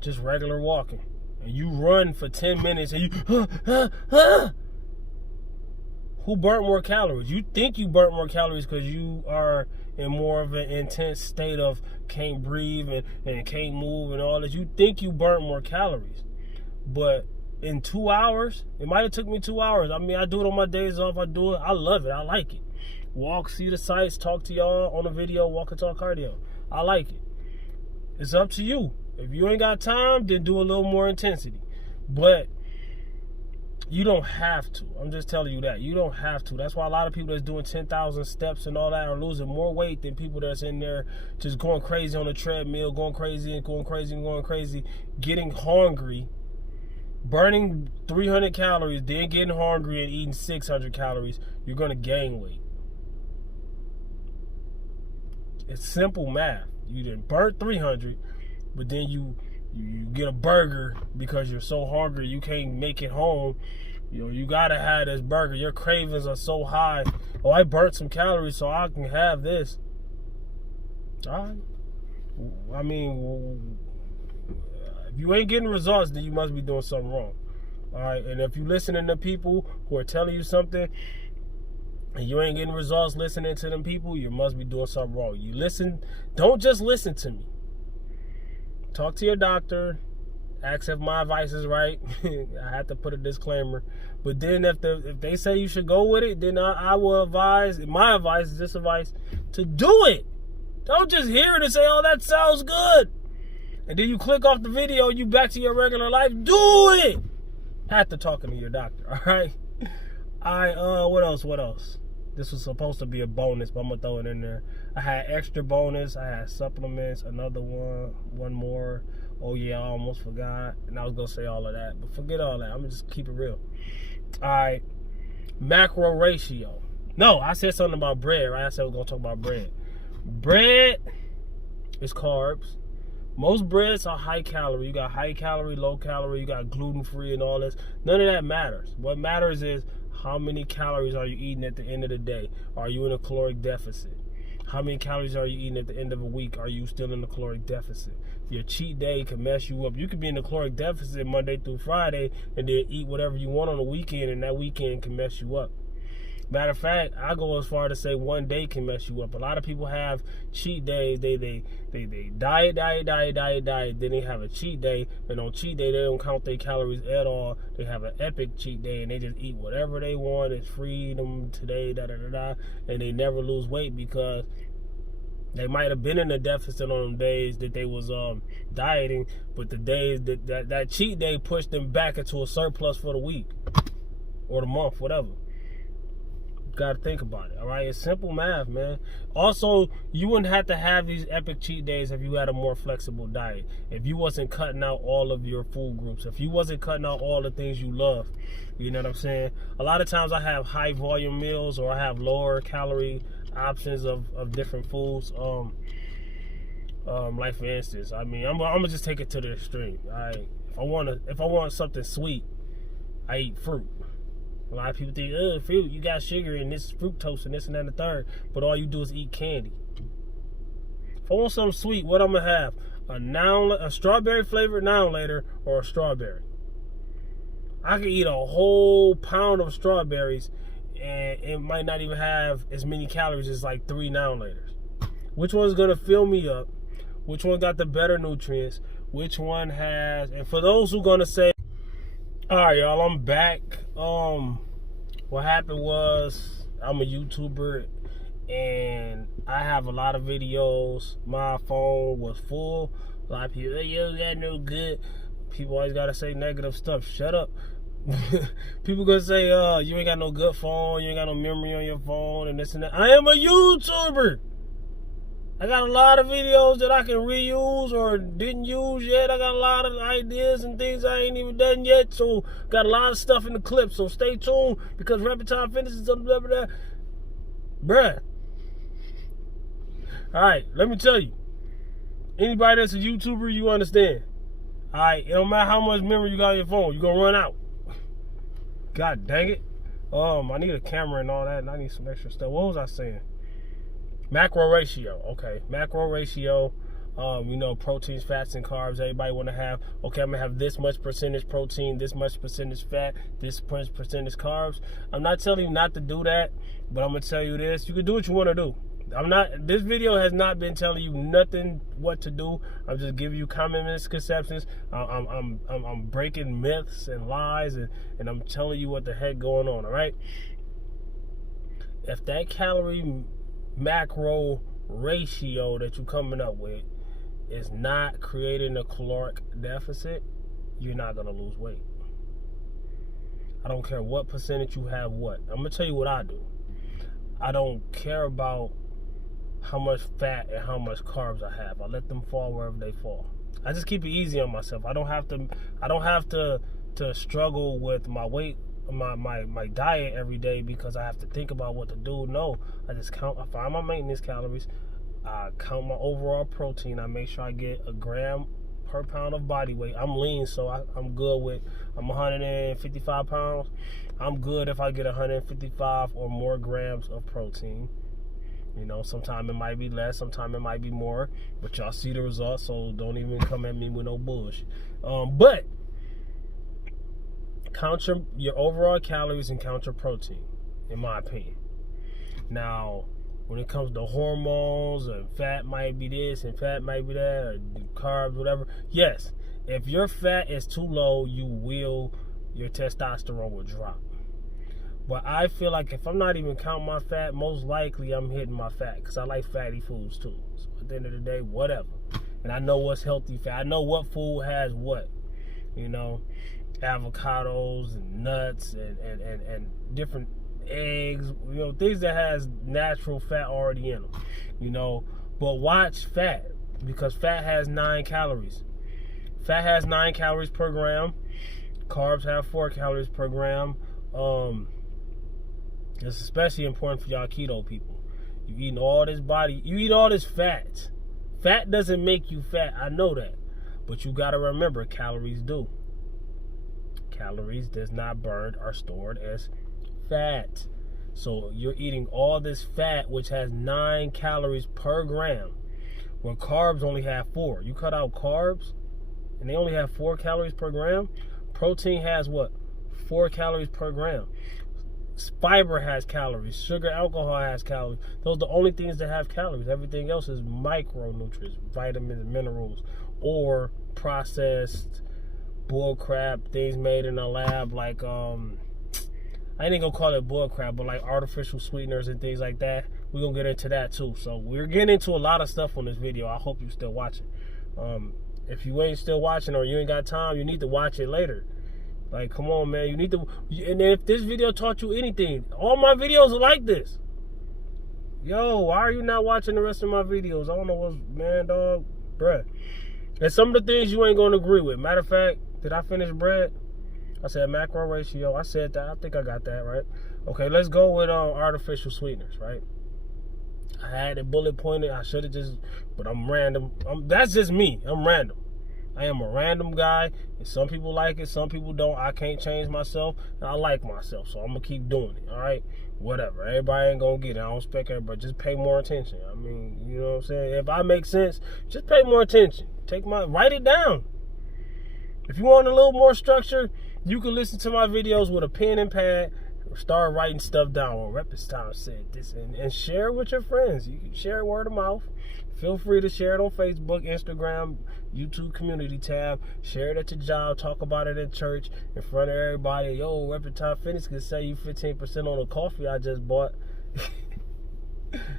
just regular walking, and you run for 10 minutes and you, who burnt more calories? You think you burnt more calories because you are in more of an intense state of can't breathe and can't move and all that. You think you burnt more calories. But in 2 hours, it might have took me 2 hours. I mean, I do it on my days off. I do it. I love it. I like it. Walk, see the sights, talk to y'all on a video, walk and talk cardio. I like it. It's up to you. If you ain't got time, then do a little more intensity. But you don't have to. I'm just telling you that. You don't have to. That's why a lot of people that's doing 10,000 steps and all that are losing more weight than people that's in there just going crazy on the treadmill, going crazy and going crazy and going crazy, getting hungry, burning 300 calories, then getting hungry and eating 600 calories. You're going to gain weight. It's simple math. You didn't burn 300, but then you get a burger because you're so hungry you can't make it home. You know, you gotta have this burger. Your cravings are so high. Oh, I burnt some calories so I can have this. All right. I mean, if you ain't getting results, then you must be doing something wrong. All right. And if you listening to people who are telling you something and you ain't getting results listening to them people, you must be doing something wrong. You listen. Don't just listen to me. Talk to your doctor. Ask if my advice is right. I have to put a disclaimer. But then if they say you should go with it, then I will advise. My advice is this advice to do it. Don't just hear it and say, oh, that sounds good. And then you click off the video, you back to your regular life. Do it. Have to talking to your doctor, all right? What else? This was supposed to be a bonus, but I'm gonna throw it in there. I had extra bonus. I had supplements. Another one more. Oh yeah, I almost forgot. And I was gonna say all of that, but forget all that. I'm gonna just keep it real. All right, macro ratio. No, I said something about bread, right? I said we're gonna talk about bread. Bread is carbs. Most breads are high calorie. You got high calorie, low calorie. You got gluten free and all this. None of that matters. What matters is how many calories are you eating at the end of the day? Are you in a caloric deficit? How many calories are you eating at the end of a week? Are you still in a caloric deficit? Your cheat day can mess you up. You could be in a caloric deficit Monday through Friday and then eat whatever you want on the weekend, and that weekend can mess you up. Matter of fact, I go as far to say one day can mess you up. A lot of people have cheat days. They diet. Then they have a cheat day, and on cheat day they don't count their calories at all. They have an epic cheat day, and they just eat whatever they want. It's freedom today, and they never lose weight because they might have been in a deficit on them days that they was dieting, but the days that cheat day pushed them back into a surplus for the week or the month, whatever. Got to think about it, all right? It's simple math, man. Also, you wouldn't have to have these epic cheat days if you had a more flexible diet. If you wasn't cutting out all of your food groups. If you wasn't cutting out all the things you love. You know what I'm saying? A lot of times I have high volume meals or I have lower calorie options of different foods. Like for instance, I mean, I'm gonna just take it to the extreme. All right? If I want something sweet, I eat fruit. A lot of people think, fruit, you got sugar and this fructose and this and that and the third, but all you do is eat candy. If I want something sweet, what I'm going to have? A strawberry flavored now later or a strawberry. I can eat a whole pound of strawberries and it might not even have as many calories as like 3 now laters. Which one's going to fill me up? Which one got the better nutrients? Which one has, and for those who are going to say, all right, y'all, I'm back. What happened was I'm a YouTuber and I have a lot of videos. My phone was full. A lot of people, hey, you got no good. People always gotta say negative stuff. Shut up. People gonna say, you ain't got no good phone, you ain't got no memory on your phone and this and that. I am a YouTuber. I got a lot of videos that I can reuse or didn't use yet. I got a lot of ideas and things I ain't even done yet. So got a lot of stuff in the clip. So stay tuned because Rapid Time Fitness is something like that. Bruh. Alright, let me tell you. Anybody that's a YouTuber, you understand. Alright, it don't matter how much memory you got on your phone, you're gonna run out. God dang it. I need a camera and all that, and I need some extra stuff. What was I saying? Macro ratio, okay. Macro ratio, proteins, fats, and carbs. Everybody want to have, okay, I'm going to have this much percentage protein, this much percentage fat, this much percentage carbs. I'm not telling you not to do that, but I'm going to tell you this. You can do what you want to do. This video has not been telling you nothing what to do. I'm just giving you common misconceptions. I'm breaking myths and lies, and I'm telling you what the heck going on, all right? If that calorie macro ratio that you're coming up with is not creating a caloric deficit, you're not going to lose weight. I don't care what percentage you have what. I'm going to tell you what I do. I don't care about how much fat and how much carbs I have. I let them fall wherever they fall. I just keep it easy on myself. I don't have to struggle with my weight, my diet every day because I have to think about what to do. No, I just I find my maintenance calories, I count my overall protein, I make sure I get a gram per pound of body weight. I'm lean, so I'm good with, I'm 155 pounds. I'm good if I get 155 or more grams of protein. Sometimes it might be less, sometimes it might be more, but y'all see the results, so don't even come at me with no bullshit. But count your overall calories and count your protein, in my opinion. Now, when it comes to hormones and fat might be this and fat might be that, or carbs, whatever, yes, if your fat is too low, your testosterone will drop. But I feel like if I'm not even counting my fat, most likely I'm hitting my fat because I like fatty foods too. So at the end of the day, whatever. And I know what's healthy fat. I know what food has what. Avocados and nuts and different eggs, things that has natural fat already in them. But watch fat, because fat has 9 calories. Fat has 9 calories per gram. Carbs have 4 calories per gram. It's especially important for y'all keto people. You eat all this fat. Fat doesn't make you fat, I know that. But you gotta remember, calories do. Calories does not burn or stored as fat. So you're eating all this fat, which has 9 calories per gram, when carbs only have 4. You cut out carbs, and they only have 4 calories per gram. Protein has what? 4 calories per gram. Fiber has calories. Sugar, alcohol has calories. Those are the only things that have calories. Everything else is micronutrients, vitamins, minerals, or processed bullcrap, things made in a lab, like I ain't gonna call it bullcrap, but like artificial sweeteners and things like that. We're gonna get into that too. So we're getting into a lot of stuff on this video. I hope you're still watching. If you ain't still watching or you ain't got time, you need to watch it later. Like, come on, man. You need to. And if this video taught you anything, all my videos are like this. Yo, why are you not watching the rest of my videos? I don't know what's, man, dog, bruh. And some of the things you ain't gonna agree with. Matter of fact, did I finish bread? I said macro ratio. I said that. I think I got that right. Okay, let's go with artificial sweeteners, right? I had it bullet pointed. I should have just, but I'm random. That's just me. I'm random. I am a random guy, and some people like it, some people don't. I can't change myself, and I like myself, so I'm going to keep doing it, all right? Whatever. Everybody ain't going to get it. I don't expect everybody. Just pay more attention. I mean, you know what I'm saying? If I make sense, just pay more attention. Write it down. If you want a little more structure, you can listen to my videos with a pen and pad, or start writing stuff down. Well, Rapid Time said this, and share it with your friends. You can share it word of mouth. Feel free to share it on Facebook, Instagram, YouTube community tab. Share it at your job. Talk about it at church in front of everybody. Yo, Rapid Time Fitness can save you 15% on the coffee I just bought.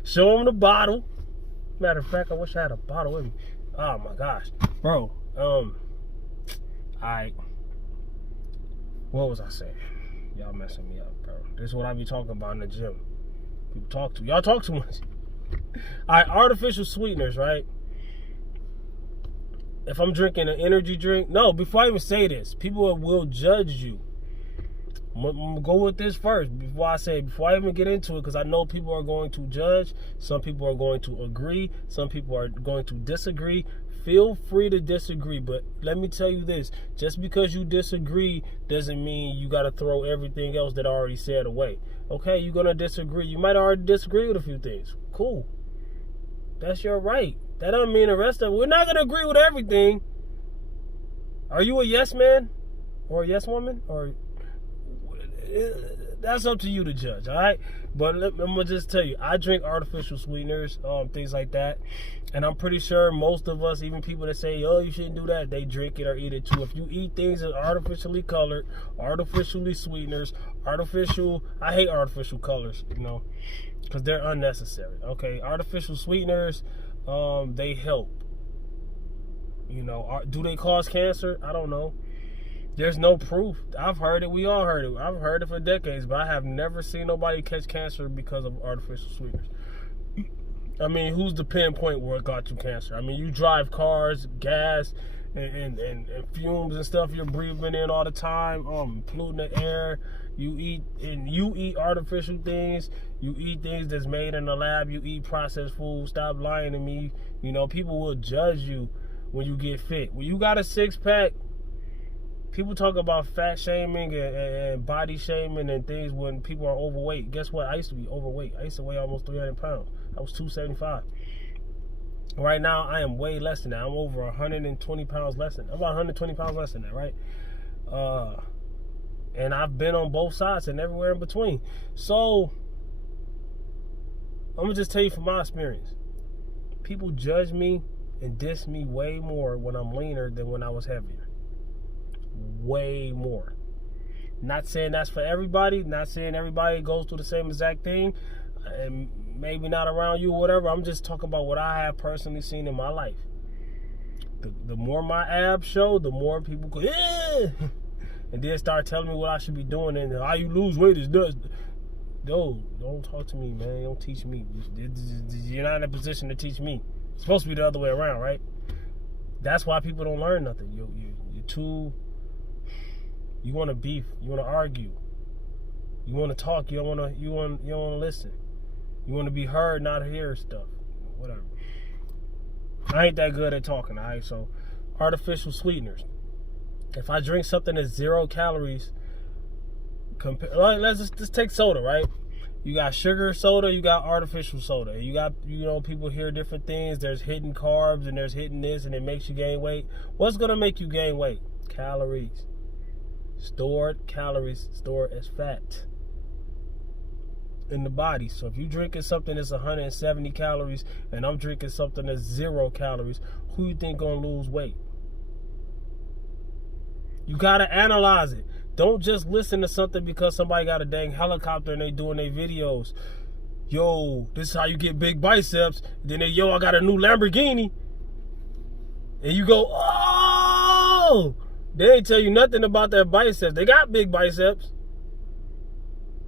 Show them the bottle. Matter of fact, I wish I had a bottle with me. Oh my gosh, bro. What was I saying? Y'all messing me up, bro. This is what I be talking about in the gym. Y'all talk too much. All right, artificial sweeteners, right? If I'm drinking an energy drink, no, before I even say this, people will judge you. I'm gonna go with this first before I even get into it, because I know people are going to judge. Some people are going to agree. Some people are going to disagree. Feel free to disagree, but let me tell you this: just because you disagree doesn't mean you got to throw everything else that I already said away. Okay, you're gonna disagree. You might already disagree with a few things. Cool, that's your right. That doesn't mean the rest of it. We're not gonna agree with everything. Are you a yes man or a yes woman? Or that's up to you to judge, all right? But I'm gonna just tell you, I drink artificial sweeteners, things like that, and I'm pretty sure most of us, even people that say, "Oh, you shouldn't do that," they drink it or eat it too. If you eat things that are artificially colored, artificially sweeteners, I hate artificial colors, because they're unnecessary. Okay, artificial sweeteners, they help. Do they cause cancer? I don't know. There's no proof. I've heard it. We all heard it. I've heard it for decades, but I have never seen nobody catch cancer because of artificial sweeteners. I mean, who's the pinpoint where it got you cancer? I mean, you drive cars, gas, and fumes and stuff you're breathing in all the time, polluting the air. You eat artificial things. You eat things that's made in the lab. You eat processed food. Stop lying to me. People will judge you when you get fit. When you got a six-pack, people talk about fat shaming and body shaming and things when people are overweight. Guess what? I used to be overweight. I used to weigh almost 300 pounds. I was 275. Right now, I am way less than that. I'm over 120 pounds less than that. I'm about 120 pounds less than that, right? And I've been on both sides and everywhere in between. So, I'm going to just tell you from my experience. People judge me and diss me way more when I'm leaner than when I was heavier. Way more. Not saying that's for everybody. Not saying everybody goes through the same exact thing. And maybe not around you or whatever. I'm just talking about what I have personally seen in my life. The more my abs show, the more people go, yeah! And then start telling me what I should be doing and how you lose weight is this. Dude, don't talk to me, man. Don't teach me. You're not in a position to teach me. It's supposed to be the other way around, right? That's why people don't learn nothing. You're too... You want to beef. You want to argue. You want to talk. You don't want to listen. You want to be heard, not hear stuff. Whatever. I ain't that good at talking, all right? So, artificial sweeteners. If I drink something that's 0 calories, let's just take soda, right? You got sugar soda, you got artificial soda. You got, people hear different things. There's hidden carbs and there's hidden this, and it makes you gain weight. What's going to make you gain weight? Calories. Stored calories, stored as fat in the body. So if you're drinking something that's 170 calories and I'm drinking something that's 0 calories, who you think gonna lose weight? You gotta analyze it. Don't just listen to something because somebody got a dang helicopter and they doing their videos. Yo, this is how you get big biceps. Then I got a new Lamborghini. And you go, oh! They ain't tell you nothing about their biceps. They got big biceps.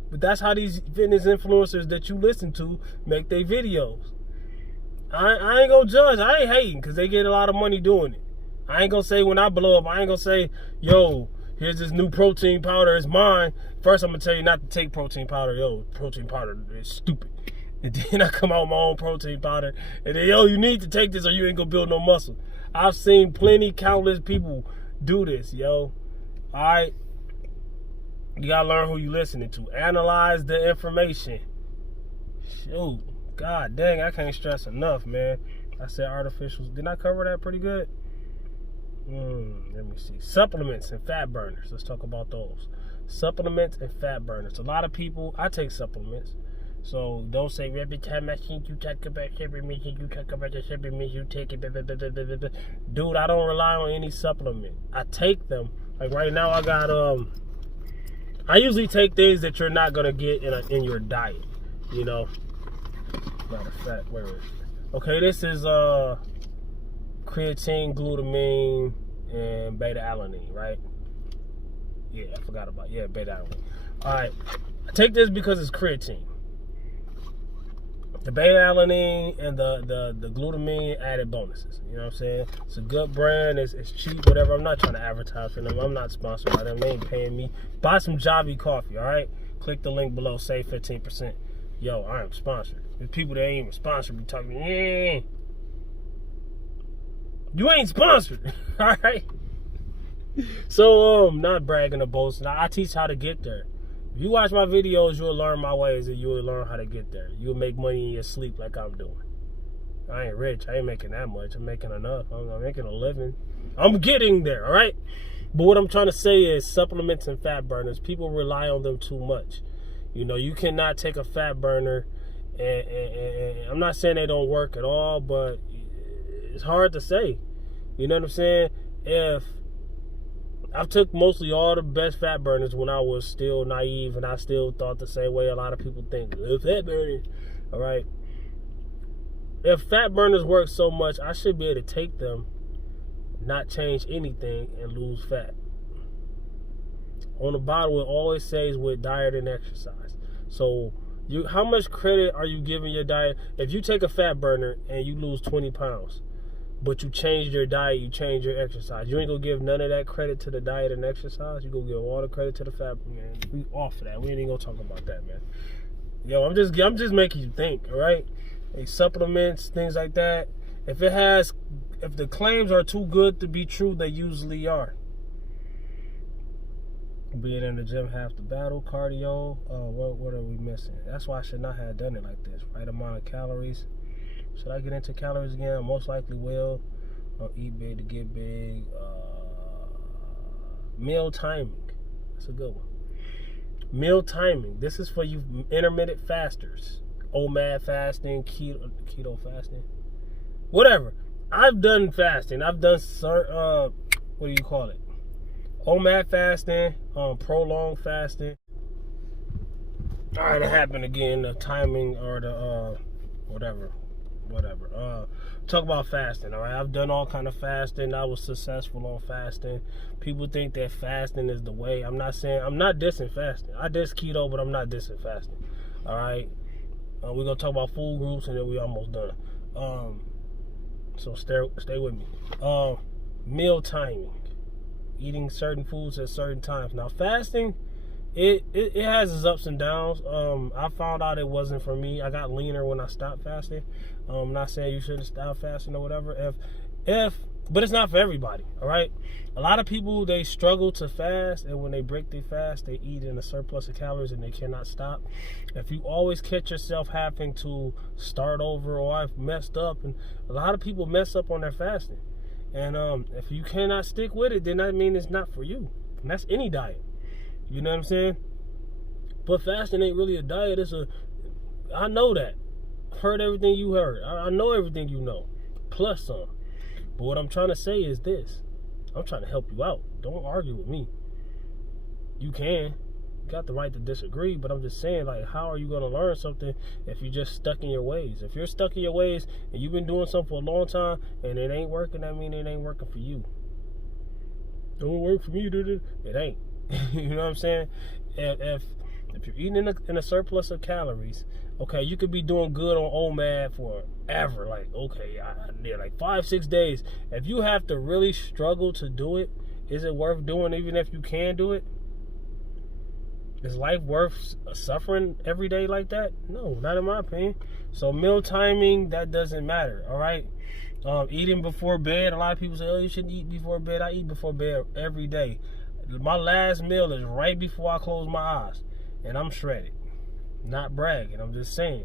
But that's how these fitness influencers that you listen to make their videos. I ain't gonna judge. I ain't hating because they get a lot of money doing it. I ain't gonna say when I blow up, I ain't gonna say, yo, here's this new protein powder, it's mine. First, I'm gonna tell you not to take protein powder. Yo, protein powder is stupid. And then I come out with my own protein powder. And then, yo, you need to take this or you ain't gonna build no muscle. I've seen countless people do this, yo. All right. You gotta learn who you listening to. Analyze the information. Shoot. God dang, I can't stress enough, man. I said artificials. Didn't I cover that pretty good? Let me see. Supplements and fat burners. Let's talk about those. Supplements and fat burners. A lot of people, I take supplements. So don't say every time I think you talk about supplements, you talk about the supplements, you take it. Dude, I don't rely on any supplement. I take them. Like right now, I got I usually take things that you're not gonna get in your diet. Matter of fact, where is it? Okay, this is creatine, glutamine, and beta-alanine, right? Yeah, I forgot about beta-alanine. All right, I take this because it's creatine. the beta-alanine and the glutamine added bonuses. You know what I'm saying? It's a good brand. It's cheap, whatever. I'm not trying to advertise for them. I'm not sponsored by them. They ain't paying me. Buy some Javi coffee, all right? Click the link below. Save 15%. Yo, I am sponsored. There's people that ain't even sponsored be talking, yeah. You ain't sponsored, all right? So, not bragging or boasting. I teach how to get there. If you watch my videos, you'll learn my ways and you'll learn how to get there. You'll make money in your sleep like I'm doing. I ain't rich. I ain't making that much. I'm making enough. I'm making a living. I'm getting there, all right? But what I'm trying to say is supplements and fat burners, people rely on them too much. You know, you cannot take a fat burner and I'm not saying they don't work at all, but it's hard to say. You know what I'm saying? If I've took mostly all the best fat burners when I was still naive and I still thought the same way a lot of people think. Fat burner, all right? If fat burners work so much, I should be able to take them, not change anything, and lose fat. On the bottle, it always says with diet and exercise. So, how much credit are you giving your diet? If you take a fat burner and you lose 20 pounds, but you changed your diet, you changed your exercise, you ain't gonna give none of that credit to the diet and exercise. You gonna give all the credit to the fat, man. We off of that. We ain't even gonna talk about that, man. Yo, I'm just making you think, all right? Like supplements, things like that. If the claims are too good to be true, they usually are. Being in the gym half the battle, cardio. What are we missing? That's why I should not have done it like this. Right amount of calories. Should I get into calories again? I most likely will. Eat big to get big. Meal timing. That's a good one. Meal timing. This is for you intermittent fasters. OMAD fasting, keto fasting. Whatever. I've done fasting. I've done what do you call it? OMAD fasting, prolonged fasting. All right, it happened again. The timing or the whatever. Talk about fasting. All right, I've done all kind of fasting. I was successful on fasting. People think that fasting is the way. I'm not dissing fasting. I diss keto, but I'm not dissing fasting. All right, we're gonna talk about food groups and then we almost done. So stay with me. Meal timing. Eating certain foods at certain times. Now fasting, it has its ups and downs. I found out it wasn't for me. I got leaner when I stopped fasting. I'm not saying you shouldn't stop fasting or whatever. But it's not for everybody. All right. A lot of people, they struggle to fast, and when they break their fast, they eat in a surplus of calories and they cannot stop. If you always catch yourself having to start over, or I've messed up, and a lot of people mess up on their fasting. And if you cannot stick with it, then that means it's not for you. And that's any diet. You know what I'm saying? But fasting ain't really a diet. I know that. Heard everything you heard. I know everything you know. Plus some. But what I'm trying to say is this. I'm trying to help you out. Don't argue with me. You can. You got the right to disagree, but I'm just saying, like, how are you going to learn something if you're just stuck in your ways? If you're stuck in your ways and you've been doing something for a long time and it ain't working, that means it ain't working for you. Don't work for me, it ain't. You know what I'm saying? If you're eating in a surplus of calories, okay, you could be doing good on OMAD forever. Like, okay, like 5-6 days. If you have to really struggle to do it, is it worth doing even if you can do it? Is life worth suffering every day like that? No, not in my opinion. So meal timing, that doesn't matter, all right? Eating before bed, a lot of people say, oh, you shouldn't eat before bed. I eat before bed every day. My last meal is right before I close my eyes, and I'm shredded. Not bragging, I'm just saying.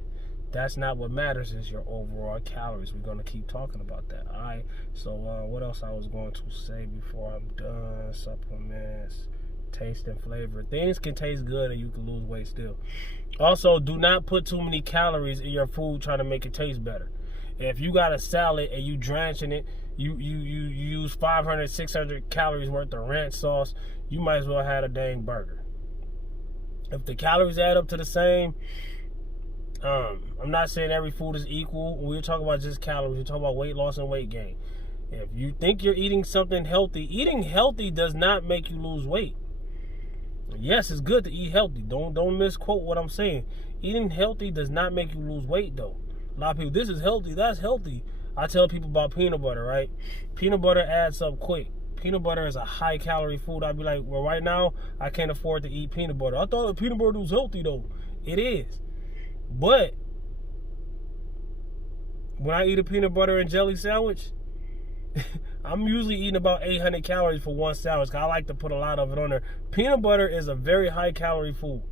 That's not what matters, is your overall calories. We're going to keep talking about that, all right? So what else I was going to say before I'm done? Supplements. Taste and flavor. Things can taste good and you can lose weight still. Also, do not put too many calories in your food trying to make it taste better. If you got a salad and you drench in it, you use 500, 600 calories worth of ranch sauce, you might as well have a dang burger. If the calories add up to the same, I'm not saying every food is equal. We're talking about just calories. We're talking about weight loss and weight gain. If you think you're eating something healthy, eating healthy does not make you lose weight. Yes, it's good to eat healthy. Don't misquote what I'm saying. Eating healthy does not make you lose weight, though. A lot of people, this is healthy, that's healthy. I tell people about peanut butter, right? Peanut butter adds up quick. Peanut butter is a high calorie food. I'd be like, well, right now, I can't afford to eat peanut butter. I thought peanut butter was healthy, though. It is. But when I eat a peanut butter and jelly sandwich, I'm usually eating about 800 calories for one sandwich, because I like to put a lot of it on there. Peanut butter is a very high calorie food.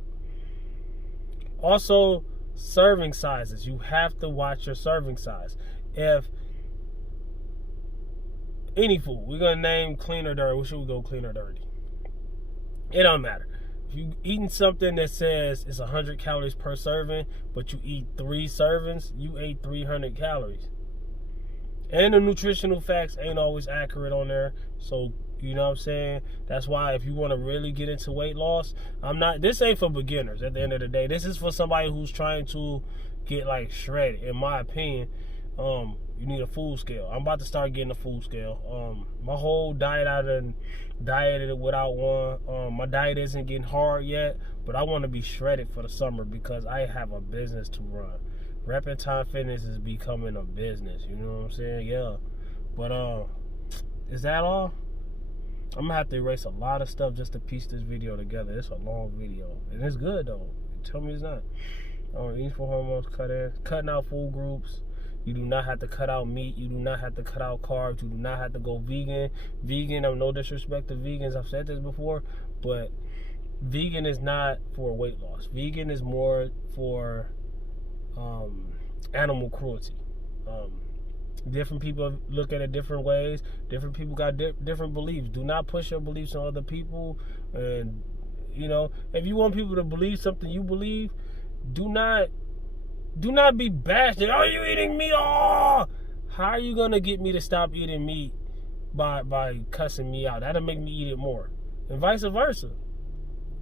Also, serving sizes. You have to watch your serving size. If any food, we're going to name clean or dirty. Where should we go, clean or dirty? It don't matter. If you eating something that says it's 100 calories per serving, but you eat 3 servings, you ate 300 calories. And the nutritional facts ain't always accurate on there. So, you know what I'm saying? That's why if you want to really get into weight loss, this ain't for beginners at the end of the day. This is for somebody who's trying to get like shredded, in my opinion. You need a food scale. I'm about to start getting a food scale. My whole diet, I done dieted without one. My diet isn't getting hard yet, but I want to be shredded for the summer because I have a business to run. Repping Time Fitness is becoming a business. You know what I'm saying? Yeah. But is that all? I'm gonna have to erase a lot of stuff just to piece this video together. It's a long video, and it's good though. Tell me it's not. Eating for hormones, cutting out food groups. You do not have to cut out meat. You do not have to cut out carbs. You do not have to go vegan. Vegan, I'm no disrespect to vegans. I've said this before, but vegan is not for weight loss. Vegan is more for animal cruelty. Different people look at it different ways. Different people got different beliefs. Do not push your beliefs on other people. And, you know, if you want people to believe something you believe, do not be bashed. Oh, you eating meat? Oh! How are you going to get me to stop eating meat by cussing me out? That'll make me eat it more. And vice versa.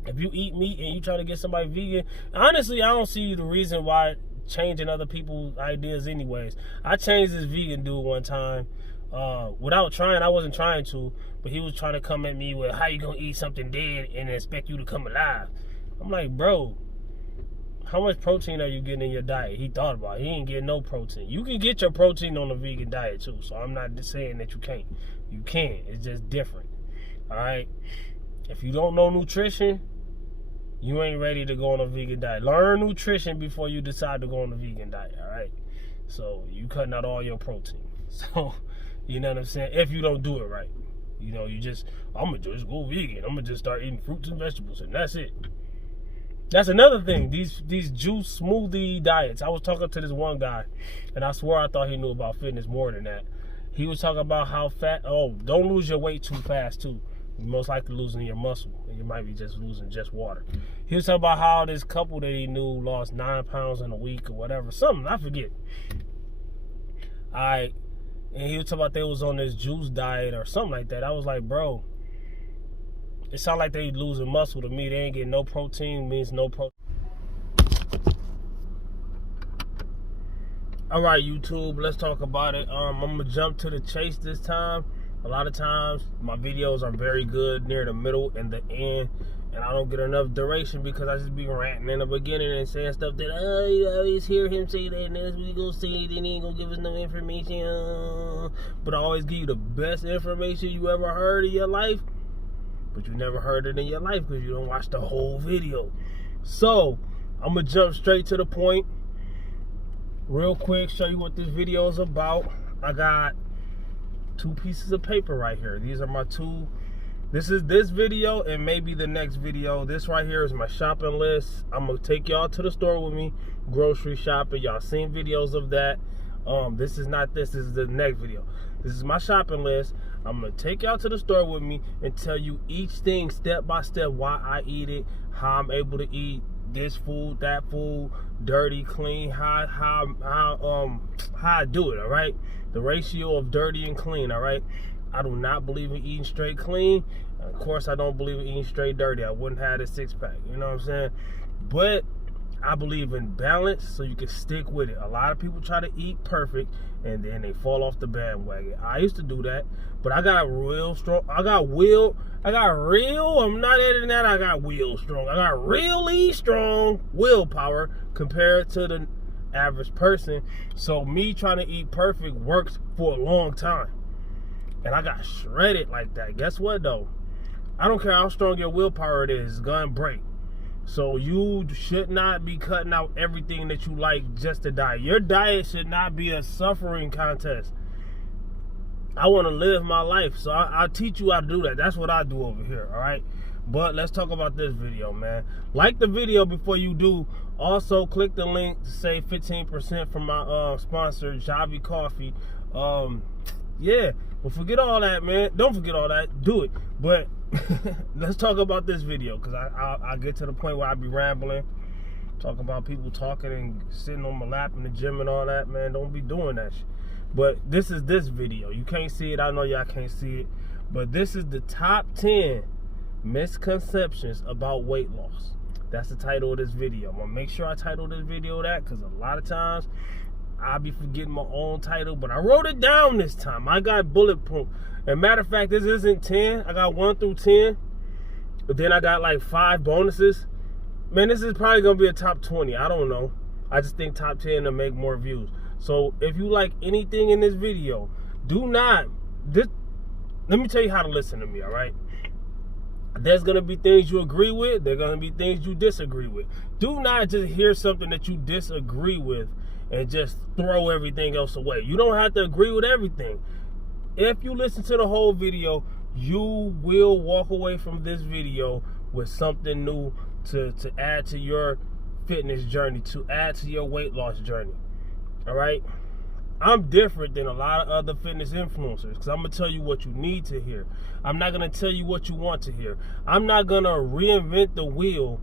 If you eat meat and you try to get somebody vegan, honestly, I don't see the reason why changing other people's ideas anyways. I changed this vegan dude one time without trying. I wasn't trying to, but he was trying to come at me with, how you gonna eat something dead and expect you to come alive? I'm like, bro, how much protein are you getting in your diet? He thought about it. He ain't getting no protein. You can get your protein on a vegan diet too, so I'm not just saying that you can't. You can. It's just different. All right? If you don't know nutrition, you ain't ready to go on a vegan diet. Learn nutrition before you decide to go on a vegan diet, all right? So you cutting out all your protein. So, you know what I'm saying? If you don't do it right. You know, I'm going to just go vegan. I'm going to just start eating fruits and vegetables, and that's it. That's another thing, these juice smoothie diets. I was talking to this one guy, and I swear I thought he knew about fitness more than that. He was talking about how don't lose your weight too fast, too. You're most likely losing your muscle, and you might be just losing just water. He was talking about how this couple that he knew lost 9 pounds in a week or whatever. Something, I forget. And he was talking about they was on this juice diet or something like that. I was like, bro, it sounds like they losing muscle to me. They ain't getting no protein, means no protein. All right, YouTube, let's talk about it. I'm going to jump to the chase this time. A lot of times, my videos are very good near the middle and the end, and I don't get enough duration because I just be ranting in the beginning and saying stuff that, you always hear him say that, and as we go say it, then he ain't gonna give us no information. But I always give you the best information you ever heard in your life, but you never heard it in your life because you don't watch the whole video. So, I'm gonna jump straight to the point. Real quick, show you what this video is about. I got 2 pieces of paper right here. These are my 2. This is this video and maybe the next video. This right here is my shopping list. I'm gonna take y'all to the store with me, grocery shopping. Y'all seen videos of that. This is not this. This is the next video. This is my shopping list. I'm gonna take y'all to the store with me and tell you each thing step by step, why I eat it, how I'm able to eat this food, that food, dirty, clean, how I do it, all right? The ratio of dirty and clean, all right? I do not believe in eating straight clean. Of course, I don't believe in eating straight dirty. I wouldn't have a 6-pack, you know what I'm saying? But I believe in balance so you can stick with it. A lot of people try to eat perfect and then they fall off the bandwagon. I used to do that, but I got real strong. I'm not editing that. I got real strong. I got really strong willpower compared to the average person. So me trying to eat perfect works for a long time. And I got shredded like that. Guess what though? I don't care how strong your willpower it is, it's gonna break. So you should not be cutting out everything that you like just to diet. Your diet should not be a suffering contest. I want to live my life, so I'll teach you how to do that. That's what I do over here, all right? But let's talk about this video, man. Like the video before you do. Also, click the link to save 15% from my sponsor, Javi Coffee. Yeah, but forget all that, man. Don't forget all that. Do it. But let's talk about this video, because I get to the point where I be rambling, talking about people talking and sitting on my lap in the gym and all that, man. Don't be doing that shit. But this is this video. You can't see it. I know y'all can't see it. But this is the top 10 misconceptions about weight loss. That's the title of this video. I'm going to make sure I title this video that, because a lot of times I'll be forgetting my own title. But I wrote it down this time. I got bulletproof. And matter of fact, this isn't 10. I got 1 through 10. But then I got like 5 bonuses. Man, this is probably going to be a top 20. I don't know. I just think top 10 to make more views. So if you like anything in this video, let me tell you how to listen to me, all right? There's going to be things you agree with. There's going to be things you disagree with. Do not just hear something that you disagree with and just throw everything else away. You don't have to agree with everything. If you listen to the whole video, you will walk away from this video with something new to add to your fitness journey, to add to your weight loss journey. All right? I'm different than a lot of other fitness influencers, because I'm going to tell you what you need to hear. I'm not going to tell you what you want to hear. I'm not going to reinvent the wheel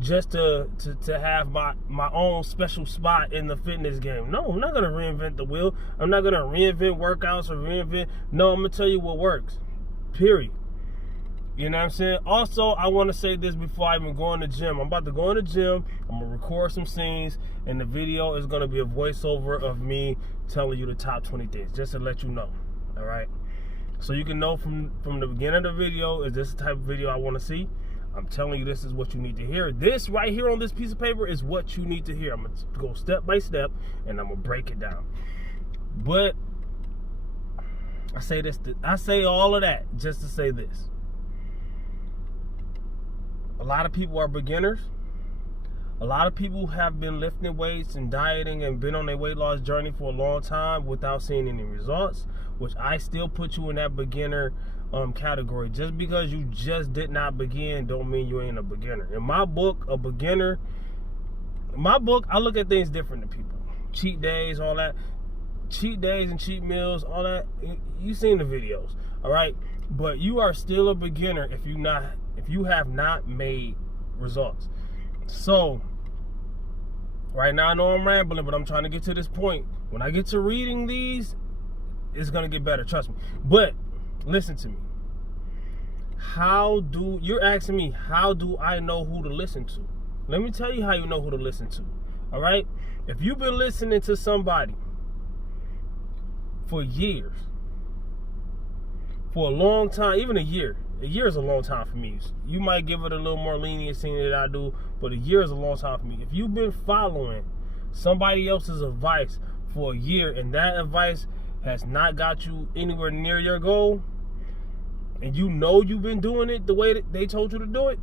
just to have my own special spot in the fitness game. No, I'm not going to reinvent the wheel. I'm not going to reinvent workouts or No, I'm going to tell you what works. Period. You know what I'm saying? Also, I want to say this before I even go in the gym. I'm about to go in the gym. I'm going to record some scenes. And the video is going to be a voiceover of me telling you the top 20 things. Just to let you know. All right? So you can know from the beginning of the video, is this the type of video I want to see? I'm telling you, this is what you need to hear. This right here on this piece of paper is what you need to hear. I'm going to go step by step, and I'm going to break it down. But I say all of that just to say this. A lot of people are beginners. A lot of people have been lifting weights and dieting and been on their weight loss journey for a long time without seeing any results, which I still put you in that beginner category. Just because you just did not begin don't mean you ain't a beginner. In my book, I look at things different than people. Cheat days, all that. Cheat days and cheat meals, all that. You've seen the videos, all right? But you are still a beginner if you have not made results. So, right now I know I'm rambling, but I'm trying to get to this point. When I get to reading these, it's going to get better, trust me. But, listen to me. You're asking me, how do I know who to listen to? Let me tell you how you know who to listen to, all right? If you've been listening to somebody for years, for a long time, even a year is a long time for me. You might give it a little more leniency than I do, but a year is a long time for me. If you've been following somebody else's advice for a year and that advice has not got you anywhere near your goal, and you know you've been doing it the way that they told you to do it,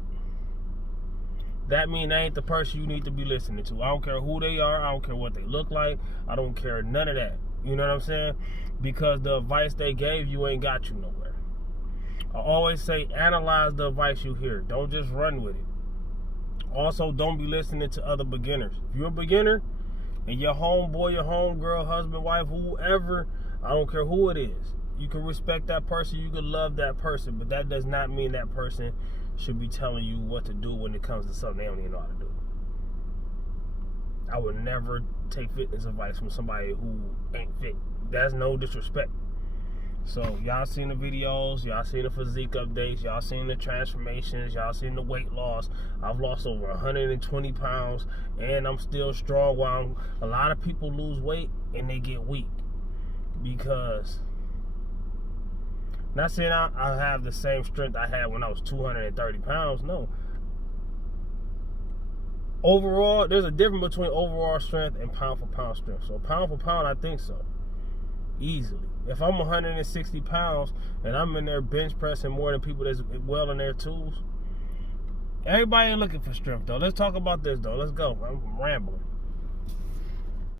that means that ain't the person you need to be listening to. I don't care who they are. I don't care what they look like. I don't care none of that. You know what I'm saying? Because the advice they gave you ain't got you nowhere. I always say, analyze the advice you hear. Don't just run with it. Also, don't be listening to other beginners. If you're a beginner and your homeboy, your homegirl, husband, wife, whoever, I don't care who it is, you can respect that person, you can love that person, but that does not mean that person should be telling you what to do when it comes to something they don't even know how to do. I would never take fitness advice from somebody who ain't fit. That's no disrespect. So y'all seen the videos, y'all seen the physique updates, y'all seen the transformations, y'all seen the weight loss. I've lost over 120 pounds and I'm still strong. While a lot of people lose weight and they get weak, because not saying I have the same strength I had when I was 230 pounds, no. overall, there's a difference between overall strength and pound for pound strength. So pound for pound, I think so. Easily. If I'm 160 pounds and I'm in there bench pressing more than people that's well in their tools, everybody ain't looking for strength though. Let's talk about this though. Let's go. I'm rambling.